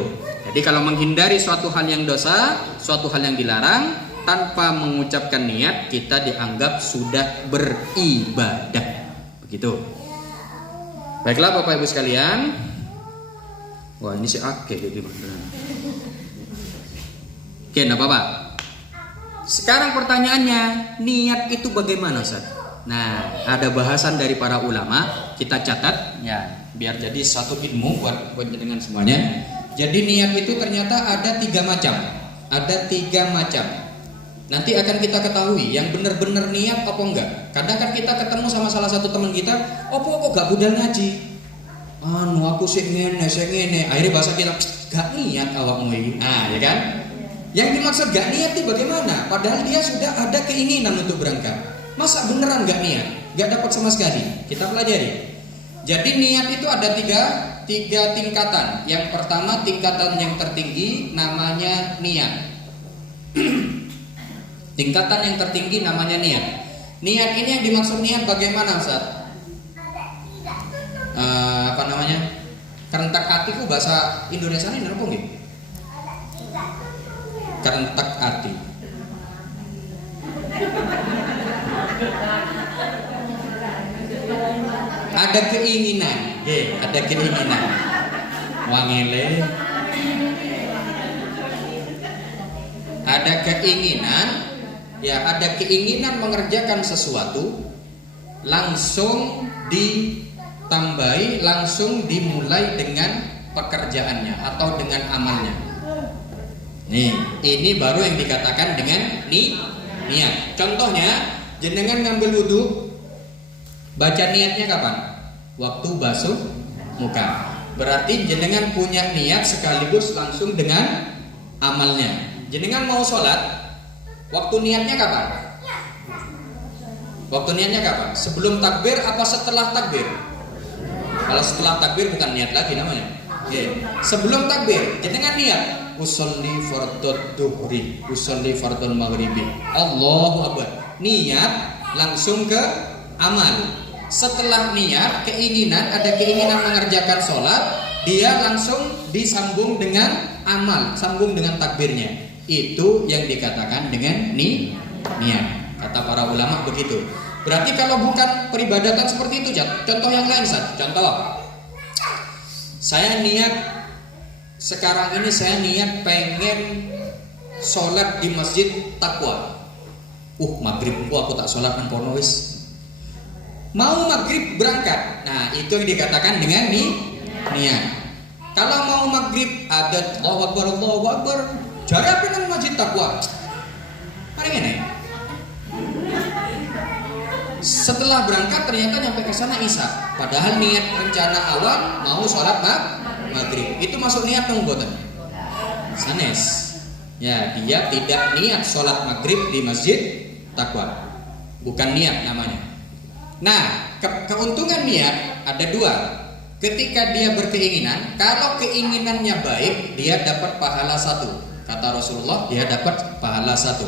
Jadi kalau menghindari suatu hal yang dosa, suatu hal yang dilarang, tanpa mengucapkan niat, kita dianggap sudah beribadah. Begitu. Baiklah Bapak Ibu sekalian. Wah, ini si Ake jadi beneran. Oke, enggak apa-apa. Sekarang pertanyaannya, niat itu bagaimana, Ustaz? Nah, ada bahasan dari para ulama, kita catat ya, biar jadi satu ilmu buat dengan semuanya. Jadi niat itu ternyata ada 3 macam. Ada 3 macam. Nanti akan kita ketahui yang benar-benar niat apa enggak. Kadang kan kita ketemu sama salah satu teman kita, kok gak budal ngaji? Aku sih ngene. Akhirnya bahasa kita gak niat awakmu iki. Ya kan? Yang dimaksud gak niat itu bagaimana? Padahal dia sudah ada keinginan untuk berangkat. Masa beneran gak niat? Gak dapat sama sekali. Kita pelajari. Jadi niat itu ada tiga tingkatan. Yang pertama tingkatan yang tertinggi namanya niat. Tingkatan yang tertinggi namanya niat. Niat ini yang dimaksud niat bagaimana, Ustaz? Apa namanya? Kerentak hati ku bahasa Indonesia ini apa nggih? Kerentak hati. Ada keinginan, ada keinginan. Wangele. Ada keinginan, ya ada keinginan mengerjakan sesuatu, langsung ditambahi, langsung dimulai dengan pekerjaannya atau dengan amalnya. Nih, ini baru yang dikatakan dengan niat. Contohnya, jenengan ngambil wudhu, baca niatnya kapan? Waktu basuh muka. Berarti jenengan punya niat sekaligus langsung dengan amalnya. Jenengan mau sholat, waktu niatnya kapan? Waktu niatnya kapan? Sebelum takbir apa setelah takbir? Kalau setelah takbir bukan niat lagi namanya. Sebelum takbir, jenengan niat usolli fardhu duhri, usolli fardhu maghribi. Allahu akbar. Niat langsung ke amal. Setelah niat, ada keinginan mengerjakan sholat, dia langsung disambung dengan amal, sambung dengan takbirnya. Itu yang dikatakan dengan niat. Kata para ulama begitu. Berarti kalau bukan peribadatan seperti itu, contoh yang lain, Ustaz. Contoh, saya niat sekarang ini saya niat pengen sholat di masjid Taqwa. Maghrib aku tak sholat nang kono wis. Mau maghrib berangkat. Nah, itu yang dikatakan dengan niat. Kalau mau maghrib ada Allahu Akbar. Jare apa nang masjid Taqwa? Mari ngene. Setelah berangkat ternyata nyampe ke sana Isya. Padahal niat rencana awal mau sholat maghrib. Itu masuk niat dong boten? Sanes. Ya, dia tidak niat sholat maghrib di masjid Taqwa. Bukan niat namanya. Nah, keuntungan niat ada dua. Ketika dia berkeinginan, kalau keinginannya baik, dia dapat pahala 1. Kata Rasulullah, dia dapat pahala 1.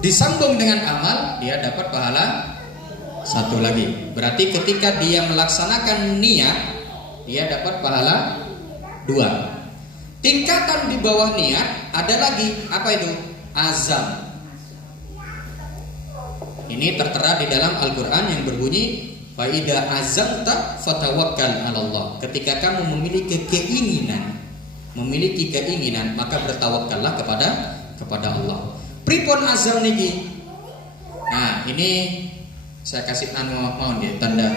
Disambung dengan amal, dia dapat pahala 1 lagi. Berarti ketika dia melaksanakan niat, dia dapat pahala 2. Tingkatan di bawah niat ada lagi, apa itu? Azam. Ini tertera di dalam Al-Quran yang berbunyi fa idza azamta fatawakkal 'ala Allah. Ketika kamu memiliki keinginan, maka bertawakkallah kepada Allah. Pripun azam niki? Nah, ini saya kasih mau dia tanda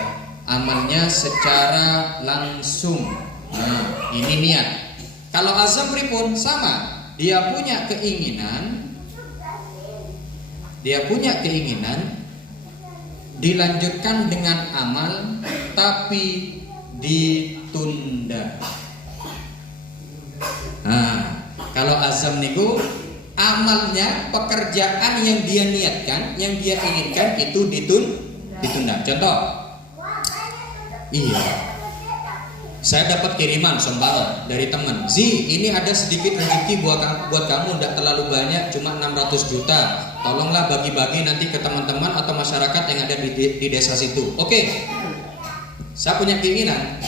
amalnya secara langsung. Nah, ini niat. Kalau azam pripun? Sama. Dia punya keinginan dilanjutkan dengan amal tapi ditunda. Nah, kalau azam niku amalnya, pekerjaan yang dia niatkan, yang dia inginkan itu ditunda. Contoh, saya dapat kiriman sembako dari teman. Ini ada sedikit rezeki buat kamu, tidak terlalu banyak, cuma 600 juta. Tolonglah bagi-bagi nanti ke teman-teman atau masyarakat yang ada di desa situ. Oke. Saya punya keinginan.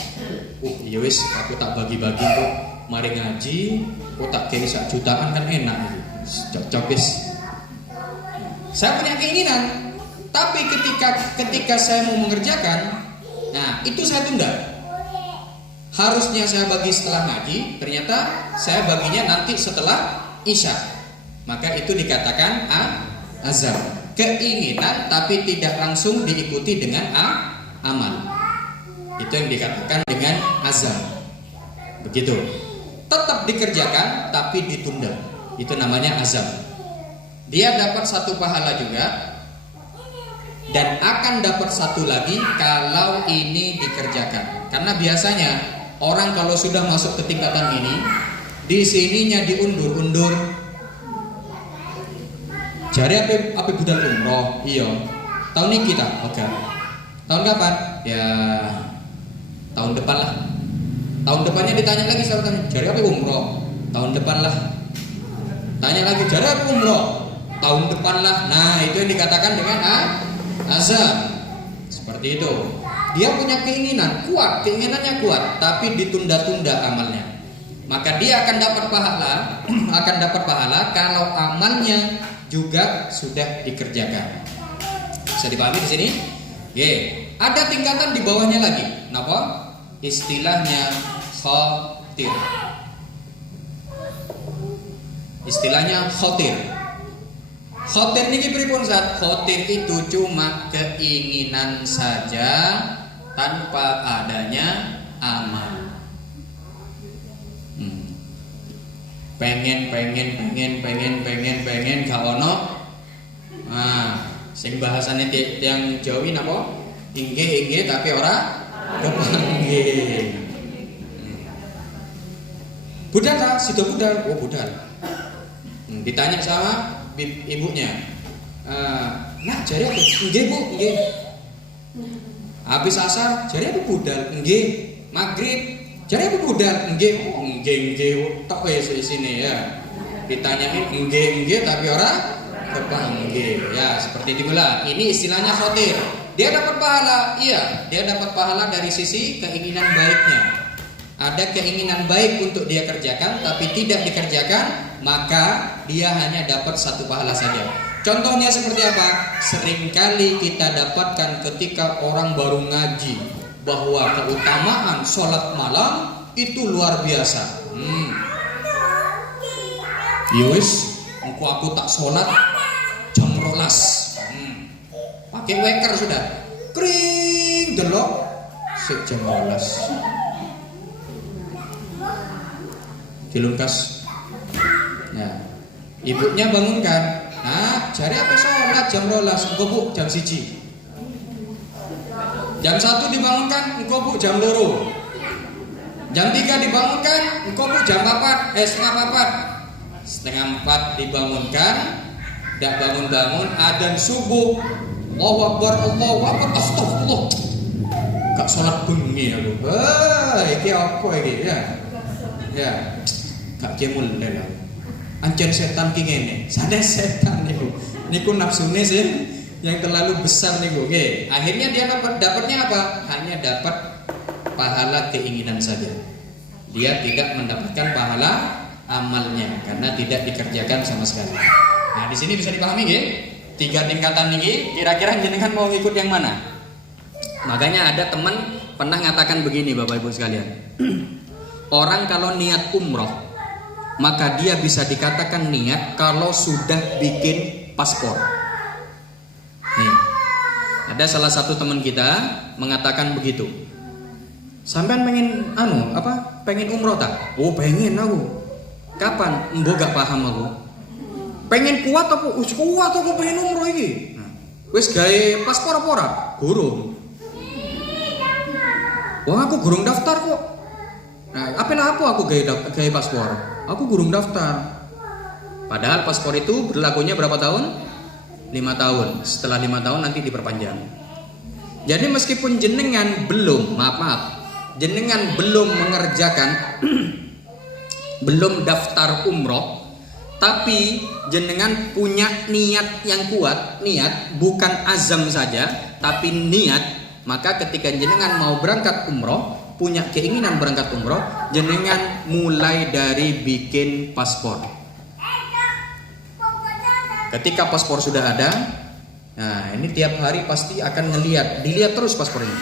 Ya wis, aku tak bagi-bagi kok. Mari ngaji, kok tak kei 1 jutaan kan enak. Cocok wis. Saya punya keinginan, tapi ketika saya mau mengerjakan, nah itu saya tunda. Harusnya saya bagi setelah ngaji, ternyata saya baginya nanti setelah Isya. Maka itu dikatakan azam. Keinginan tapi tidak langsung diikuti dengan amal. Itu yang dikatakan dengan azam. Begitu. Tetap dikerjakan tapi ditunda. Itu namanya azam. Dia dapat 1 pahala juga, dan akan dapat 1 lagi kalau ini dikerjakan. Karena biasanya orang kalau sudah masuk ke tingkatan ini, di sininya diundur-undur. Jari apa budal umroh? Iya. Tahun ini kita, oke. Tahun kapan? Ya tahun depan lah. Tahun depannya ditanya lagi sama tanya, jari apa umroh? Tahun depan lah. Tanya lagi, jari apa umroh? Tahun depan lah. Nah, itu yang dikatakan dengan azam. Seperti itu. Dia punya keinginan kuat, keinginannya kuat, tapi ditunda-tunda amalnya. Maka dia akan dapat pahala, kalau amalnya juga sudah dikerjakan. Bisa dipahami di sini? Ada tingkatan di bawahnya lagi. Kenapa? Istilahnya khotir. Khotir niki pripun Zat? Khotir itu cuma keinginan saja tanpa adanya amal. Pengen gak ono. Sing bahasane yang Jawi napa? Inggih tapi ora kepanggih. Budal tak? Sido budal. Oh budal. Ditanya sama ibunya. Nah, jari apa? Nggih Bu, nggih. Habis asar, jari apa budal? Nggih. Maghrib, jari apa budal? Nggih. Oh, nggih. Tok wis sini ya. Ditanyain nggih tapi ora kepanggih. Ya, seperti itulah. Ini istilahnya khotir. Dia dapat pahala. Iya, dia dapat pahala dari sisi keinginan baiknya. Ada keinginan baik untuk dia kerjakan, tapi tidak dikerjakan, maka dia hanya dapat satu pahala saja. Contohnya seperti apa? Seringkali kita dapatkan ketika orang baru ngaji bahwa keutamaan sholat malam itu luar biasa. Yus, aku tak sholat jam 12. Pakai weker sudah. Kring delok jam 12. Dilungkas. Nah, ibunya bangunkan. Nah, jari apa sholat jam 12? Engko Bu jam 1. Jam 1 dibangunkan, engko Bu jam 2. Jam 3 dibangunkan, engko Bu jam 4, setengah 4. Setengah 4 dibangunkan, tidak bangun-bangun, adzan subuh. Allahu Akbar, astagfirullah. Gak sholat bengi aku. Iki apa iki ya? Ya. Gak jemul lho. Ancen setan ki ngene. Sanes setan niku nafsune sih yang terlalu besar niku. Oke, akhirnya dia dapatnya apa? Hanya dapat pahala keinginan saja. Dia tidak mendapatkan pahala amalnya karena tidak dikerjakan sama sekali. Nah, di sini bisa dipahami nggih? 3 tingkatan niki, kira-kira jenengan mau ikut yang mana? Makanya ada teman pernah ngatakan begini Bapak Ibu sekalian. Orang kalau niat umroh, maka dia bisa dikatakan niat kalau sudah bikin paspor. Nih, ada salah satu teman kita mengatakan begitu. Sampean pengen pengen umroh tak? Oh pengen aku. Kapan? Mbok gak paham aku. Pengen kuat apa? Kuat aku pengen umroh iki. Wis gawe paspor apa ora? Gurung. Wah aku gurung daftar kok. Nah, apa aku gawe paspor? Aku gurung daftar. Padahal paspor itu berlakunya berapa tahun? 5 tahun. Setelah 5 tahun nanti diperpanjang. Jadi meskipun jenengan belum, jenengan belum mengerjakan belum daftar umroh, tapi jenengan punya niat yang kuat, niat bukan azam saja, tapi niat, maka ketika jenengan mau berangkat umroh, punya keinginan berangkat umroh, jenengan mulai dari bikin paspor. Ketika paspor sudah ada, nah ini tiap hari pasti akan dilihat terus paspor ini.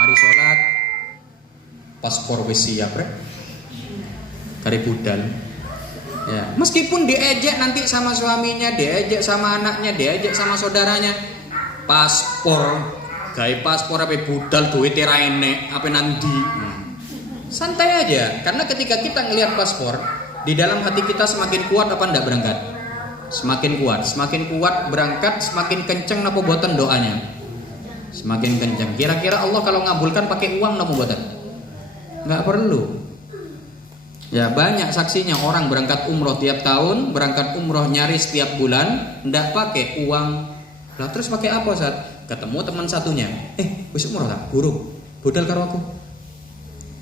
Mari sholat, paspor wis siap rek, kari budal. Ya, meskipun diejek nanti sama suaminya, diejek sama anaknya, diejek sama saudaranya, paspor, gawe paspor apa budal duit ra enek, apa nanti. Santai aja, karena ketika kita ngelihat paspor, di dalam hati kita semakin kuat apa ndak berangkat? Semakin kuat berangkat, semakin kenceng napa boten doanya? Semakin kenceng. Kira-kira Allah kalau ngabulkan pakai uang napa boten? Enggak perlu. Ya banyak saksinya, orang berangkat umroh tiap tahun, berangkat umroh nyaris tiap bulan, ndak pakai uang. Lah terus pakai apa saat ketemu teman satunya? Wis umroh tak? Gurung. Budal karo aku.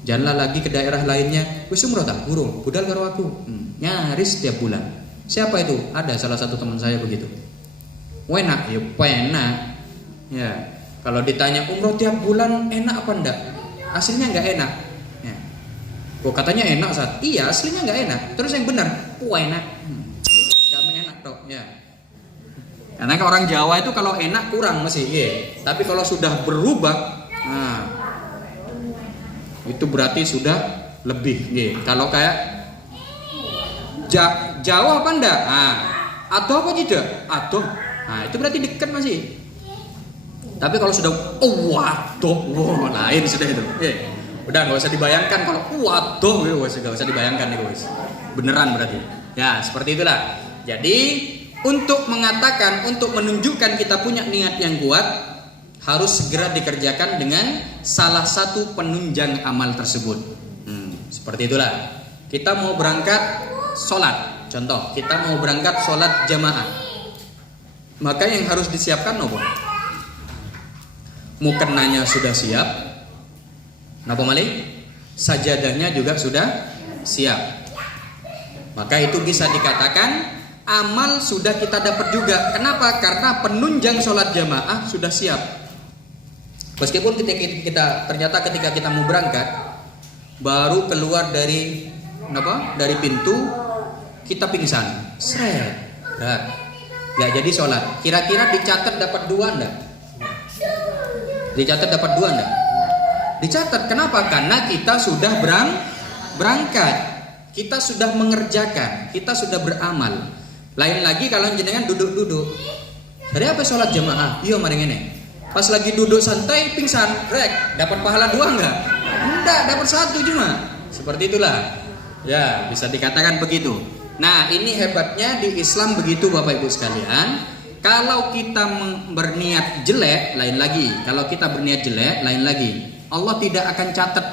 Jalan lagi ke daerah lainnya, wis umroh tak? Gurung. Budal karo aku. Nyaris tiap bulan. Siapa itu? Ada salah satu teman saya begitu. Enak, ya enak. Ya, kalau ditanya umroh tiap bulan enak apa enggak? Aslinya enggak enak. Ya. Kok katanya enak saat? Iya, aslinya enggak enak. Terus yang benar, enak. Kami enak dok. Ya. Karena orang Jawa itu kalau enak kurang masih, ya. Tapi kalau sudah berubah, nah, itu berarti sudah lebih. Ya. Kalau kayak Jawa apa enggak? Atau apa tidak? Atau. Nah, itu berarti dekat masih. Tapi kalau sudah waduh, lain sudah itu. Udah nggak usah dibayangkan kalau waduh, nggak usah dibayangkan nih guys. Beneran berarti. Ya, seperti itulah. Jadi, untuk mengatakan, untuk menunjukkan kita punya niat yang kuat, harus segera dikerjakan dengan salah satu penunjang amal tersebut. Seperti itulah. Kita mau berangkat sholat, contoh kita mau berangkat sholat jamaah, maka yang harus disiapkan nopo? Mukenanya sudah siap, nopo malih? Sajadahnya juga sudah siap. Maka itu bisa dikatakan amal sudah kita dapat juga. Kenapa? Karena penunjang sholat jamaah sudah siap. Meskipun kita ternyata ketika kita mau berangkat, baru keluar dari pintu kita pingsan, nggak jadi sholat. Kira-kira dicatat dapat 2 enggak? Dicatat dapat 2 enggak? Dicatat. Kenapa? Karena kita sudah berangkat, kita sudah mengerjakan, kita sudah beramal. Lain lagi kalau jenengan duduk-duduk. Dari apa sholat jamaah? Iya mari ngene. Pas lagi duduk santai pingsan, dapat pahala 2 enggak? Enggak, dapat 1 cuma. Seperti itulah. Ya, bisa dikatakan begitu. Nah, ini hebatnya di Islam begitu Bapak Ibu sekalian. Kalau kita berniat jelek, lain lagi. Kalau kita berniat jelek, lain lagi. Allah tidak akan catat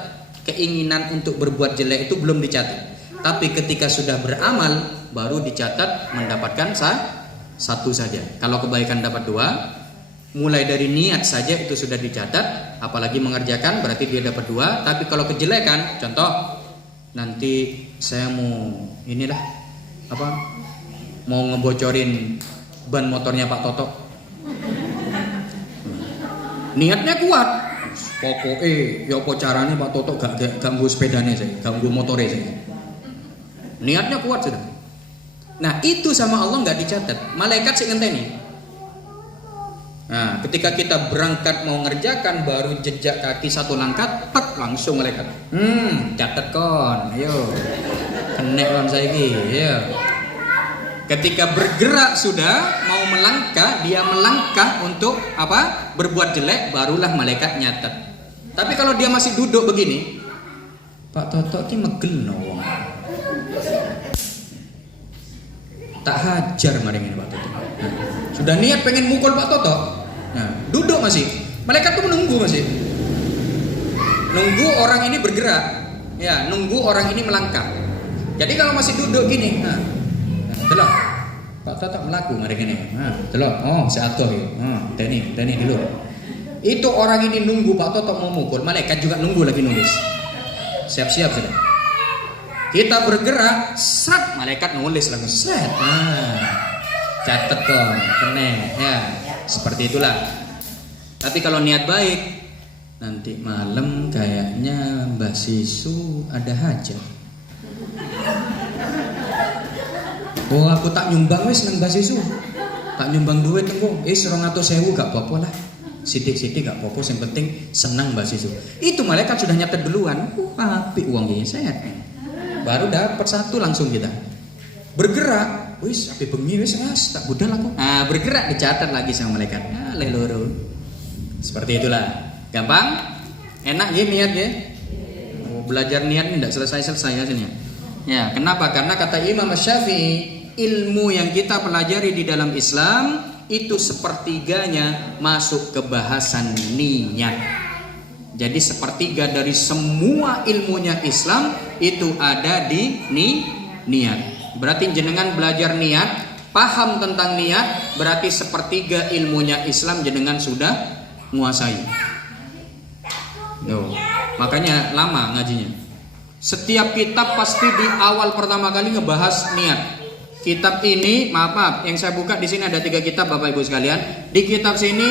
keinginan untuk berbuat jelek itu belum dicatat. Tapi ketika sudah beramal, baru dicatat mendapatkan 1 saja. Kalau kebaikan dapat 2, mulai dari niat saja itu sudah dicatat. Apalagi mengerjakan berarti dia dapat 2. Tapi kalau kejelekan, contoh nanti saya mau mau ngebocorin ban motornya Pak Toto. Niatnya kuat. Pokoknya ya apa caranya Pak Toto gak ganggu sepedanya saya, ganggu motornya saya. Niatnya kuat sudah. Nah, itu sama Allah nggak dicatat. Malaikat sih ngenteni. Nah, ketika kita berangkat mau ngerjakan, baru jejak kaki 1 langkah, tek langsung malaikat. Catat kon, ayo. Kenek kon saiki, ayo. Ketika bergerak sudah mau melangkah, dia melangkah untuk apa? Berbuat jelek, barulah malaikat nyatet. Tapi kalau dia masih duduk begini, Pak Toto ki megel wong. Tak hajar maring ini Pak Toto. Nah, sudah niat pengen mukul Pak Toto. Nah, duduk masih. Malaikat tuh menunggu masih. Nunggu orang ini bergerak. Ya, nunggu orang ini melangkah. Jadi kalau masih duduk gini, delok. Pak Toto melaku maring ini. Delok. Oh, seato ya. Teni dulu. Itu orang ini nunggu Pak Toto mau mukul, malaikat juga nunggu lagi nulis. Siap-siap sudah. Kita bergerak, sat, malaikat nulis langsung set. Catet kok, kene ya. Seperti itulah. Tapi kalau niat baik, nanti malam kayaknya Mbak Sisu ada hajat. Oh, aku tak nyumbang wis nang Mbak Sisu. Tak nyumbang duit engko, 200.000 gak apa-apa lah. Sidik-sidik gak apa-apa, yang penting senang Mbak Sisu. Itu malaikat sudah nyatet duluan. Apik uang ini set. Baru dapat 1 langsung kita. Bergerak, wis api bengi wis tak budal aku. Bergerak dicatat lagi sama malaikat. Leloro. Seperti itulah. Gampang? Enak ya niat ya. Belajar niat ini tidak selesai hasilnya. Ya, kenapa? Karena kata Imam Syafi'i, ilmu yang kita pelajari di dalam Islam itu sepertiganya masuk ke bahasan niat. Jadi sepertiga dari semua ilmunya Islam itu ada di niat. Berarti jenengan belajar niat, paham tentang niat, berarti sepertiga ilmunya Islam jenengan sudah menguasai. Tuh. Makanya lama ngajinya. Setiap kitab pasti di awal pertama kali ngebahas niat. Kitab ini, maaf, yang saya buka di sini ada 3 kitab Bapak Ibu sekalian. Di kitab sini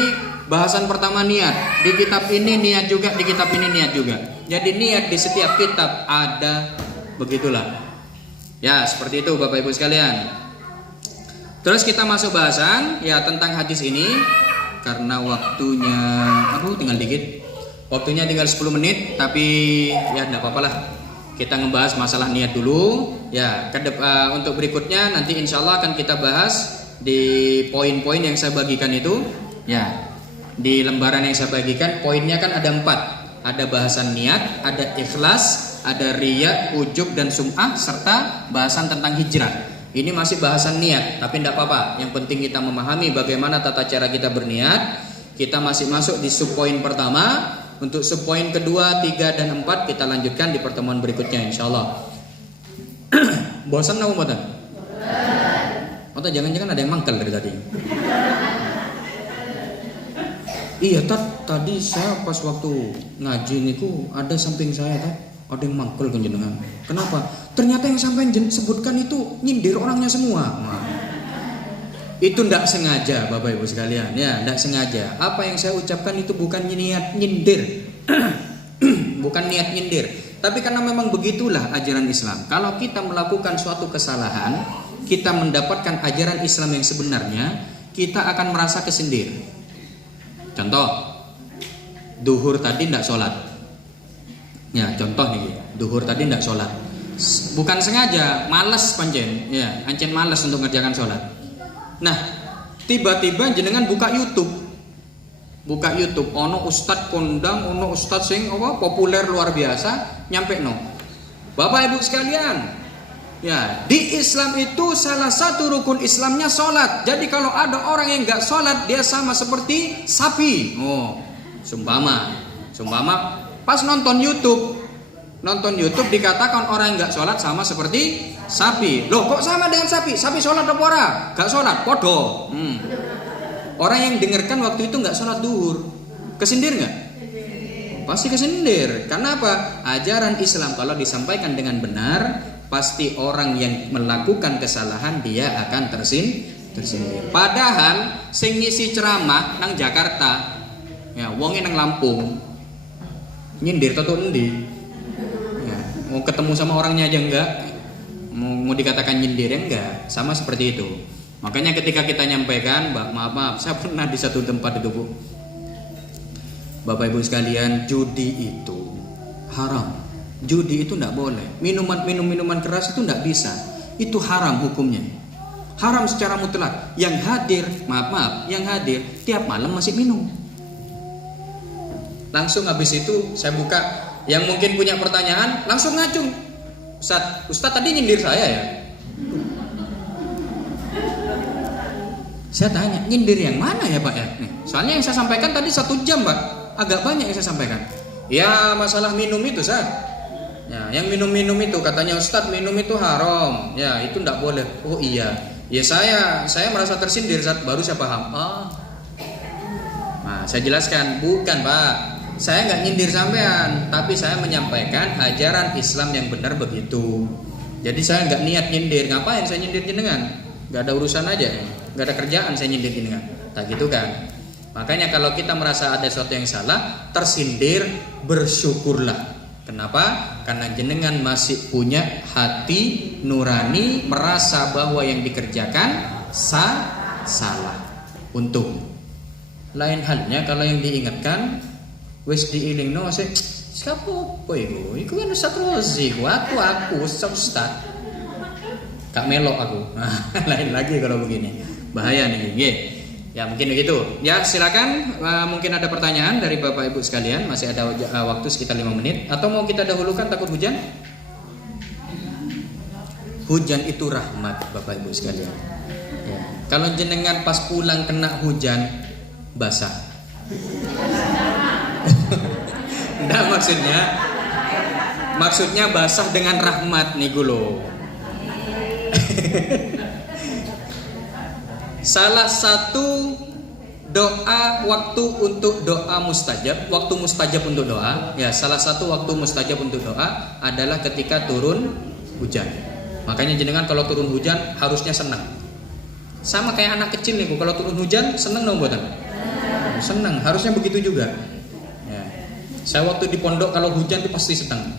bahasan pertama niat, di kitab ini niat juga, di kitab ini niat juga. Jadi niat di setiap kitab ada, begitulah. Ya, seperti itu Bapak Ibu sekalian. Terus kita masuk bahasan ya tentang hadis ini. Karena waktunya, tinggal dikit. Waktunya tinggal 10 menit, tapi ya enggak apa-apa lah. Kita ngebahas masalah niat dulu. Ya, untuk berikutnya nanti insya Allah akan kita bahas di poin-poin yang saya bagikan itu. Ya, di lembaran yang saya bagikan poinnya kan ada 4. Ada bahasan niat, ada ikhlas, ada riya, ujub dan sum'ah, serta bahasan tentang hijrah. Ini masih bahasan niat, tapi tidak apa-apa. Yang penting kita memahami bagaimana tata cara kita berniat. Kita masih masuk di subpoin pertama. Untuk subpoin kedua, 3 dan 4 kita lanjutkan di pertemuan berikutnya insya Allah. Bosan atau bosan? Atau jangan-jangan ada yang mangkal dari tadi? Iya, tadi saya pas waktu ngaji niku ada samping saya ada yang mangkal kan jenengan. Kenapa? Ternyata yang sampai sebutkan itu nyindir orangnya semua. Itu ndak sengaja Bapak Ibu sekalian, ya ndak sengaja. Apa yang saya ucapkan itu bukan niat nyindir. Bukan niat nyindir. Tapi karena memang begitulah ajaran Islam. Kalau kita melakukan suatu kesalahan, kita mendapatkan ajaran Islam yang sebenarnya, kita akan merasa kesindir. Contoh, duhur tadi ndak sholat. Ya, contoh nih, duhur tadi ndak sholat. Bukan sengaja, malas pancen. Ya, ancen malas untuk ngerjakan sholat. Nah, tiba-tiba jenengan buka YouTube. Ono ustad kondang, ono ustad sing populer luar biasa, nyampe no. Bapak Ibu sekalian, ya, di Islam itu salah satu rukun Islamnya sholat. Jadi kalau ada orang yang nggak sholat, dia sama seperti sapi. Sumpama pas nonton YouTube dikatakan orang yang nggak sholat sama seperti sapi. Loh, kok sama dengan sapi? Sapi sholat apa ora? Gak sholat, podo. Orang yang dengarkan waktu itu gak sholat duhur, kesindir gak? Pasti kesindir. Karena apa? Ajaran Islam kalau disampaikan dengan benar, pasti orang yang melakukan kesalahan dia akan tersindir. Padahal sing ngisi ceramah nang Jakarta, ya wonge nang Lampung, nyindir toto endi? Ya, mau ketemu sama orangnya aja enggak. Mau dikatakan nyindir enggak, sama seperti itu. Makanya ketika kita nyampaikan, maaf, saya pernah di satu tempat itu Bu, Bapak Ibu sekalian, judi itu haram. Judi itu enggak boleh. Minuman keras itu enggak bisa. Itu haram hukumnya. Haram secara mutlak. Yang hadir, yang hadir tiap malam masih minum. Langsung habis itu saya buka, yang mungkin punya pertanyaan langsung ngacung. Ustaz tadi nyindir saya ya? Saya tanya, nyindir yang mana ya Pak ya? Nih, soalnya yang saya sampaikan tadi 1 jam Pak, agak banyak yang saya sampaikan. Ya masalah minum itu Ustaz. Ya, yang minum itu katanya Ustaz minum itu haram. Ya itu enggak boleh. Oh iya. Ya saya merasa tersindir Ustaz, baru saya paham. Nah, saya jelaskan, bukan Pak. Saya nggak nyindir sampean, tapi saya menyampaikan ajaran Islam yang benar begitu. Jadi saya nggak niat nyindir. Ngapain saya nyindir jenengan? Nggak ada urusan aja, nggak ada kerjaan saya nyindir jenengan. Tak gitu kan? Makanya kalau kita merasa ada sesuatu yang salah, tersindir, bersyukurlah. Kenapa? Karena jenengan masih punya hati nurani, merasa bahwa yang dikerjakan salah. Untung. Lain halnya kalau yang diingatkan wis diilingno sik siapa apa iku? Iku kan Ustaz Rozi, aku Ustaz. Kak melok aku. Lain lagi kalau begini. Bahaya nih, nggih. Ya mungkin begitu. Ya silakan, mungkin ada pertanyaan dari Bapak Ibu sekalian, masih ada waktu sekitar 5 menit atau mau kita dahulukan takut hujan? Hujan itu rahmat Bapak Ibu sekalian. Ya. Kalau jenengan pas pulang kena hujan basah. Enggak, maksudnya basah dengan rahmat nih gulo. Salah satu doa waktu untuk doa mustajab, waktu mustajab untuk doa, ya salah satu waktu mustajab untuk doa adalah ketika turun hujan. Makanya jenengan kalau turun hujan harusnya senang. Sama kayak anak kecil nih, kalau turun hujan senang dong buatan. Senang, harusnya begitu juga. Ya. Saya waktu di pondok kalau hujan tuh pasti senang.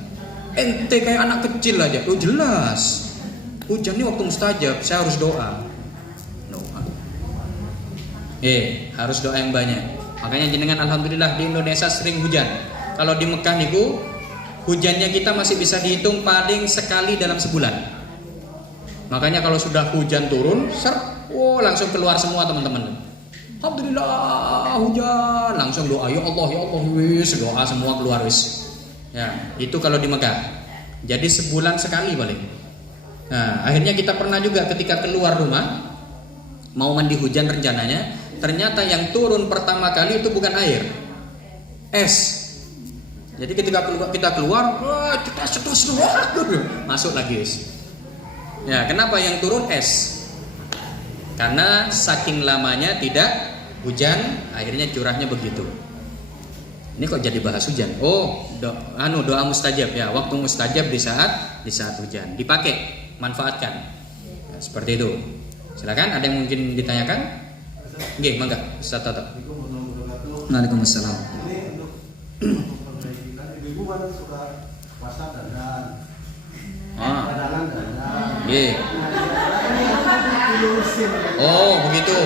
Ente kayak anak kecil aja, oh jelas. Hujan ini waktu mustajab, saya harus doa. Harus doa yang banyak. Makanya jenengan alhamdulillah di Indonesia sering hujan. Kalau di Mekah niku hujannya kita masih bisa dihitung paling sekali dalam sebulan. Makanya kalau sudah hujan turun, langsung keluar semua teman-teman. Alhamdulillah hujan, langsung doa ya Allah wis, doa semua keluar wis. Ya, itu kalau di Mekah. Jadi sebulan sekali paling. Nah, akhirnya kita pernah juga ketika keluar rumah mau mandi hujan rencananya, ternyata yang turun pertama kali itu bukan air, es. Jadi ketika kita keluar, masuk lagi es. Ya, kenapa yang turun es? Karena saking lamanya tidak hujan, akhirnya curahnya begitu. Ini kok jadi bahas hujan? Oh, doa mustajab ya, waktu mustajab di saat hujan dipakai, manfaatkan. Ya, seperti itu. Silakan, ada yang mungkin ditanyakan? Nggih, mangga. Ustaz Toto. Waalaikumsalam. Ibu kan suka puasa dandan. Nggih. Oh, begitu.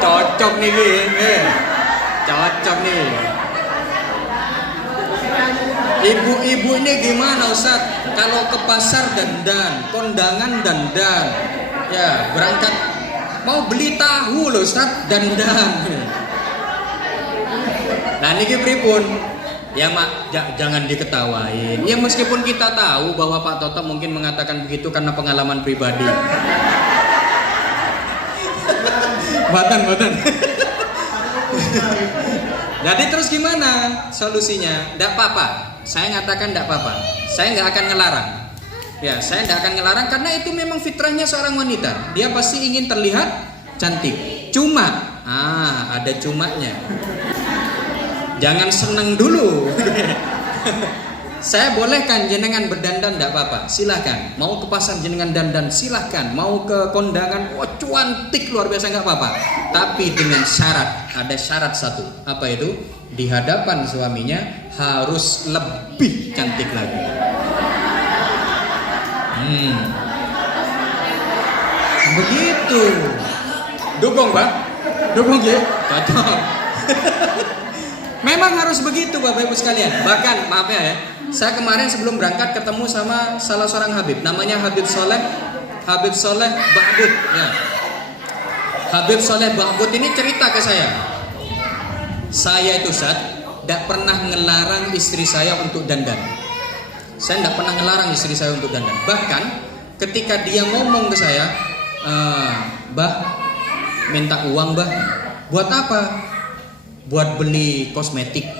Cocok nih, nggih. Cocok nih. Ibu-ibu ini gimana Ustaz? Kalau ke pasar dandan, kondangan dandan. Ya, berangkat mau beli tahu loh Ustaz, dandan. Nah niki pripun? Ya mak, jangan diketawain. Ya meskipun kita tahu bahwa Pak Toto mungkin mengatakan begitu karena pengalaman pribadi. Batan. Jadi terus gimana solusinya? Nggak apa-apa. Saya ngatakan nggak apa-apa. Saya nggak akan ngelarang. Ya, saya tidak akan ngelarang karena itu memang fitrahnya seorang wanita. Dia pasti ingin terlihat cantik. Cuma, ada cumanya. Jangan seneng dulu. Saya bolehkan jenengan berdandan tidak apa-apa, silahkan. Mau ke pasar jenengan dandan, silahkan. Mau ke kondangan, cantik luar biasa nggak apa-apa. Tapi dengan syarat, ada syarat satu. Apa itu? Di hadapan suaminya harus lebih cantik lagi. Begitu. Dukung Pak? Dukung ya? Cocok. Memang harus begitu Bapak Ibu sekalian. Bahkan maaf ya, saya kemarin sebelum berangkat ketemu sama salah seorang Habib, namanya Habib Soleh Ba'bud ya. Habib Soleh Ba'bud ini cerita ke saya. Saya itu Ustaz tidak pernah ngelarang istri saya untuk dandan. Saya tidak pernah ngelarang istri saya untuk dandan. Bahkan ketika dia ngomong ke saya, Bah, minta uang Bah. Buat apa? Buat beli kosmetik.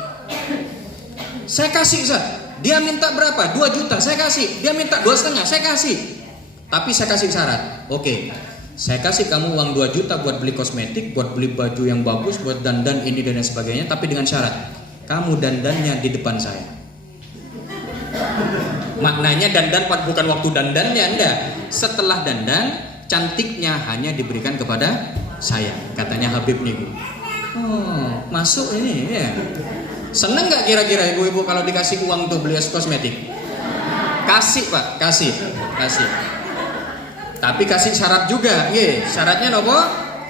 Saya kasih Ustaz. Dia minta berapa? 2 juta, saya kasih. Dia minta 2,5, saya kasih. Tapi saya kasih syarat. Oke, saya kasih kamu uang 2 juta buat beli kosmetik, buat beli baju yang bagus, buat dandan ini dan sebagainya. Tapi dengan syarat, kamu dandannya di depan saya. Maknanya dandan bukan waktu dandannya, enggak. Setelah dandan, cantiknya hanya diberikan kepada saya, katanya Habib niku. Oh, masuk ini ya. Seneng nggak kira-kira ibu-ibu kalau dikasih uang untuk beli kosmetik? Kasih Pak, kasih. Tapi kasih syarat juga, ye. Syaratnya nopo?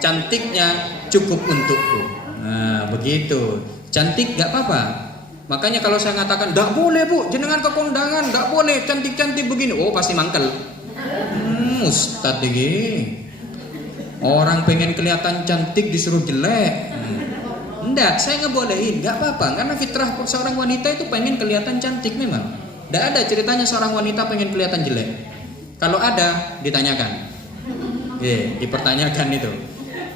Cantiknya cukup untukku. Nah, begitu. Cantik nggak apa-apa. Makanya kalau saya ngatakan, nggak boleh Bu, jenengan ke kondangan, nggak boleh cantik-cantik begini. Oh, pasti mangkel. Ustadz ini. Orang pengen kelihatan cantik disuruh jelek. Enggak, saya ngebolehin, nggak apa-apa. Karena fitrah seorang wanita itu pengen kelihatan cantik memang. Nggak ada ceritanya seorang wanita pengen kelihatan jelek. Kalau ada, ditanyakan. Dipertanyakan itu.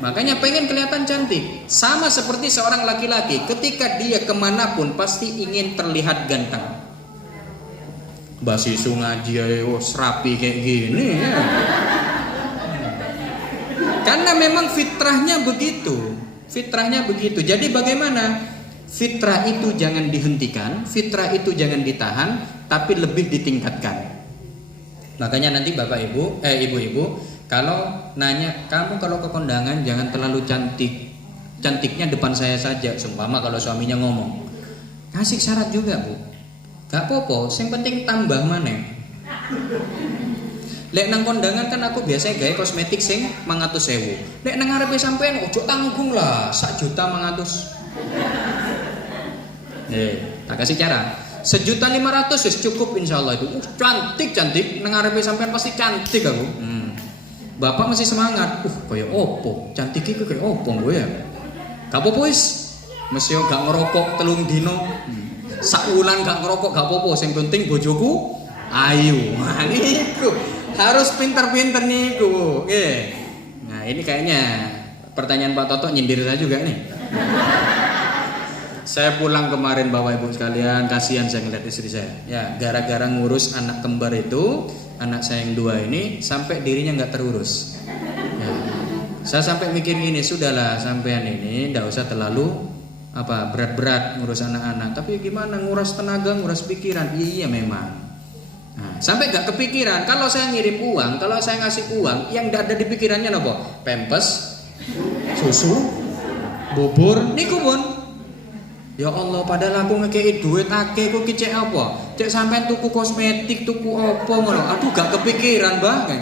Makanya pengen kelihatan cantik. Sama seperti seorang laki-laki, ketika dia kemanapun pasti ingin terlihat ganteng. Basisu ngaji serapi kayak gini ya. Karena memang fitrahnya begitu. Fitrahnya begitu. Jadi bagaimana? Fitrah itu jangan dihentikan, fitrah itu jangan ditahan, tapi lebih ditingkatkan. Makanya nanti Bapak Ibu, ibu-ibu, kalau nanya, kamu kalau ke kondangan jangan terlalu cantik. Cantiknya depan saya saja, seumpama kalau suaminya ngomong. Kasih syarat juga, Bu. Gak apa-apa, yang penting tambah maneh. Lek nang kondangan kan aku biasanya gaya kosmetik sing 100.000. Lek nang ngarepe sampean ojo tanggung lah, 1 juta 100. Tak kasih cara. 1.500.000 wis cukup insyaallah itu. Cantik nang ngarepe sampean pasti cantik aku. Bapak masih semangat. Kaya opo? Cantik iku kaya opo gue ya? Gak apa-apa wis. Mesti gak ngerokok 3 dino. Sakulan gak ngerokok gak apa-apa, sing penting bojoku ayu. Nah, niku harus pinter-pinter niku. Oke. Nah, ini kayaknya pertanyaan Pak Toto nyindir saya juga nih. Saya pulang kemarin Bapak Ibu sekalian, kasihan saya ngeliat istri saya. Ya, gara-gara ngurus anak kembar itu, anak saya yang 2 ini sampai dirinya nggak terurus. Ya. Saya sampai mikir gini, sudahlah sampean ini nggak usah terlalu berat-berat ngurus anak-anak, tapi gimana nguras tenaga, nguras pikiran. Iya memang. Nah, sampai gak kepikiran kalau saya ngirim uang, kalau saya ngasih uang, yang ada di pikirannya apa? Pempes, susu, bubur, niku pun. Ya Allah, padahal aku ngekei duit akeh kok cek apa? Cek sampean tuku kosmetik, tuku apa ngono. Aduh gak kepikiran banget.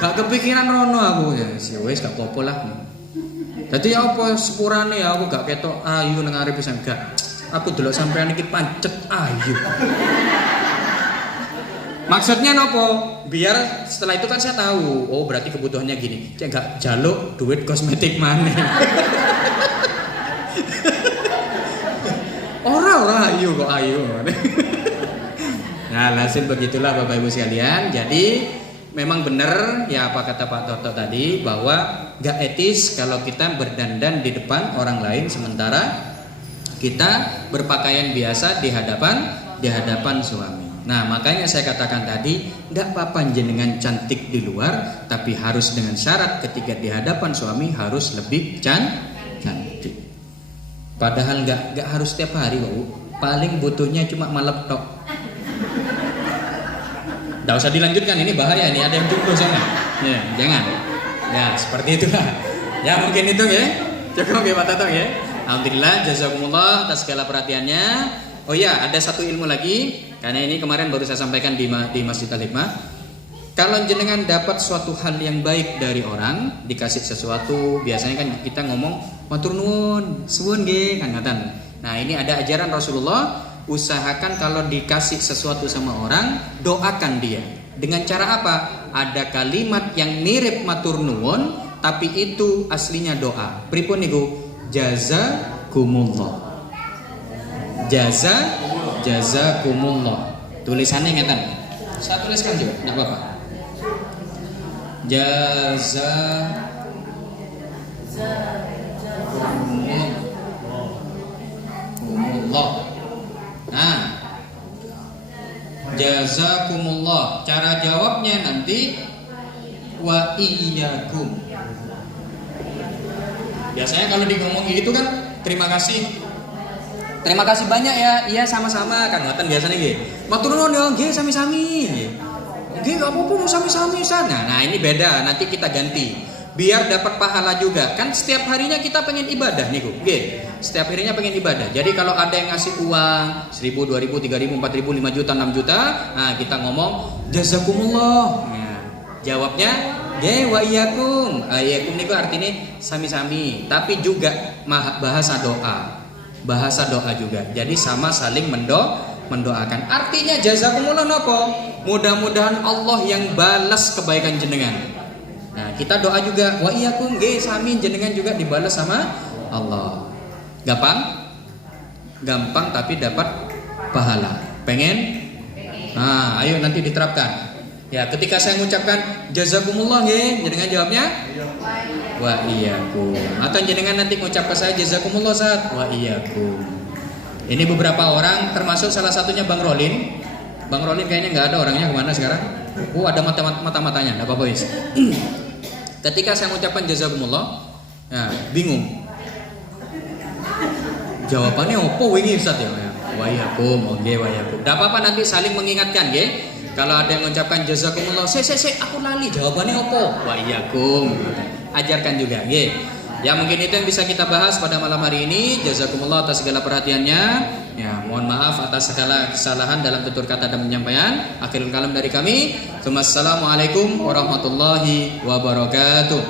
Gak kepikiran rono aku ya. Wis gak apa-apa lah. Jadi ya apa sepurane ya aku gak ketok ayu nang arep pisan gak. Aku delok sampean iki pancet ayu. Maksudnya nopo? Biar setelah itu kan saya tahu, oh berarti kebutuhannya gini. Cek gak jaluk duit kosmetik maneh. Ora ayu kok ayu. Nah, hasil begitulah Bapak Ibu sekalian. Jadi memang benar ya apa kata Pak Toto tadi, bahwa gak etis kalau kita berdandan di depan orang lain sementara kita berpakaian biasa di hadapan suami. Nah, makanya saya katakan tadi, gak apa-apa jenengan cantik di luar, tapi harus dengan syarat ketika di hadapan suami harus lebih cantik. Padahal gak harus setiap hari kok, paling butuhnya cuma malam tok. Nggak usah dilanjutkan, ini bahaya nih, ada yang jomblo sana. Ya, jangan. Ya, seperti itulah. Ya, mungkin itu ya. Cukup ya Pak Toto ya. Alhamdulillah, jazakumullah atas segala perhatiannya. Oh ya, ada satu ilmu lagi. Karena ini kemarin baru saya sampaikan di Masjid Al-Hikmah. Kalau jenengan dapat suatu hal yang baik dari orang, dikasih sesuatu, biasanya kan kita ngomong matur nuwun, suwun nggih, kan ngaten. Nah, ini ada ajaran Rasulullah. Usahakan kalau dikasih sesuatu sama orang, doakan dia. Dengan cara apa? Ada kalimat yang mirip matur nuwun, tapi itu aslinya doa. Pripun niku? Jazakumullah. Jazakumullah. Tulisannya ngeten. Saya tuliskan juga, enggak apa-apa. Jazakumullah. Nah, jazakumullah. Cara jawabnya nanti wa iyyakum. Biasanya kalau ngomong gitu kan, terima kasih. Terima kasih banyak ya. Iya sama-sama kan ngoten biasanya nggih. Matur nuwun ya nggih sami-sami nggih. Nggih enggak apa-apa sami-sami sana. Nah, ini beda, nanti kita ganti. Biar dapat pahala juga. Kan setiap harinya kita pengen ibadah niku. Nggih. Setiap harinya pengen ibadah. Jadi kalau ada yang ngasih uang 1.000, 2.000, 3.000, 4.000, 5 juta, 6 juta, nah kita ngomong jazakumullah. Nah, jawabnya nggih wa iyyakum. Iyyakum niku artinya sami-sami, tapi juga bahasa doa. Bahasa doa juga. Jadi sama saling mendoakan. Artinya jazakumullah napa? Mudah-mudahan Allah yang balas kebaikan jenengan. Nah, kita doa juga wa iyyakum nggih sami jenengan juga dibalas sama Allah. Gampang? Gampang tapi dapat pahala. Pengen? Nah, ayo nanti diterapkan. Ya, ketika saya mengucapkan jazakumullah nggih, jenengan jawabnya? Wa iyyakum. Atau jenengan nanti ngucap ke saya jazakumullah Ustaz. Wa iyyakum. Ini beberapa orang termasuk salah satunya Bang Rolin. Bang Rolin kayaknya nggak ada orangnya, kemana sekarang? Ada mata-matanya, nggak apa-apa wis. Ketika saya mengucapkan jazakumullah, ya, bingung. Jawabannya opo wingi Ustaz ya? Wa iyyakum, oke wa iyyakum. Enggak apa-apa, nanti saling mengingatkan nggih. Kalau ada yang mengucapkan jazakumullah, aku lali jawabannya opo? Wa iyyakum. Ajarkan juga nggih. Ya mungkin itu yang bisa kita bahas pada malam hari ini. Jazakumullah atas segala perhatiannya. Ya, mohon maaf atas segala kesalahan dalam tutur kata dan penyampaian. Akhirul kalam dari kami. Assalamualaikum warahmatullahi wabarakatuh.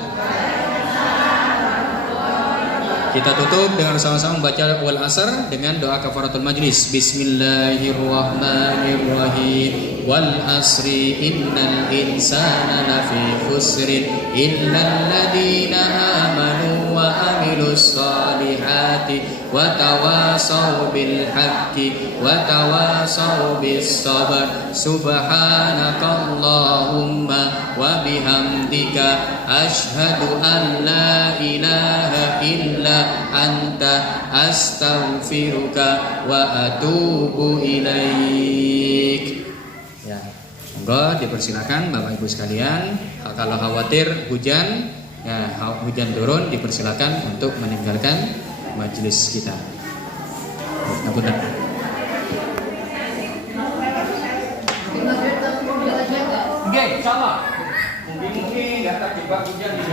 Kita tutup dengan sama-sama membaca wal asr dengan doa kafaratul majlis. Bismillahirrahmanirrahim. Wal asri innal insana lafi khusrin illal ladzina amanu wa amilus solihati wa tawasaw bil haqqi wa tawasaw bis sabr. Subhanakallahumma wa bihamdika asyhadu an la ilaha illa anta astaghfiruka wa atubu ilaik. Ya, monggo dipersilakan Bapak Ibu sekalian. Kalau khawatir hujan, ya hujan turun, dipersilakan untuk meninggalkan majelis kita. Ngapunten. Oke, insyaallah. Mungkin enggak terjebak hujan di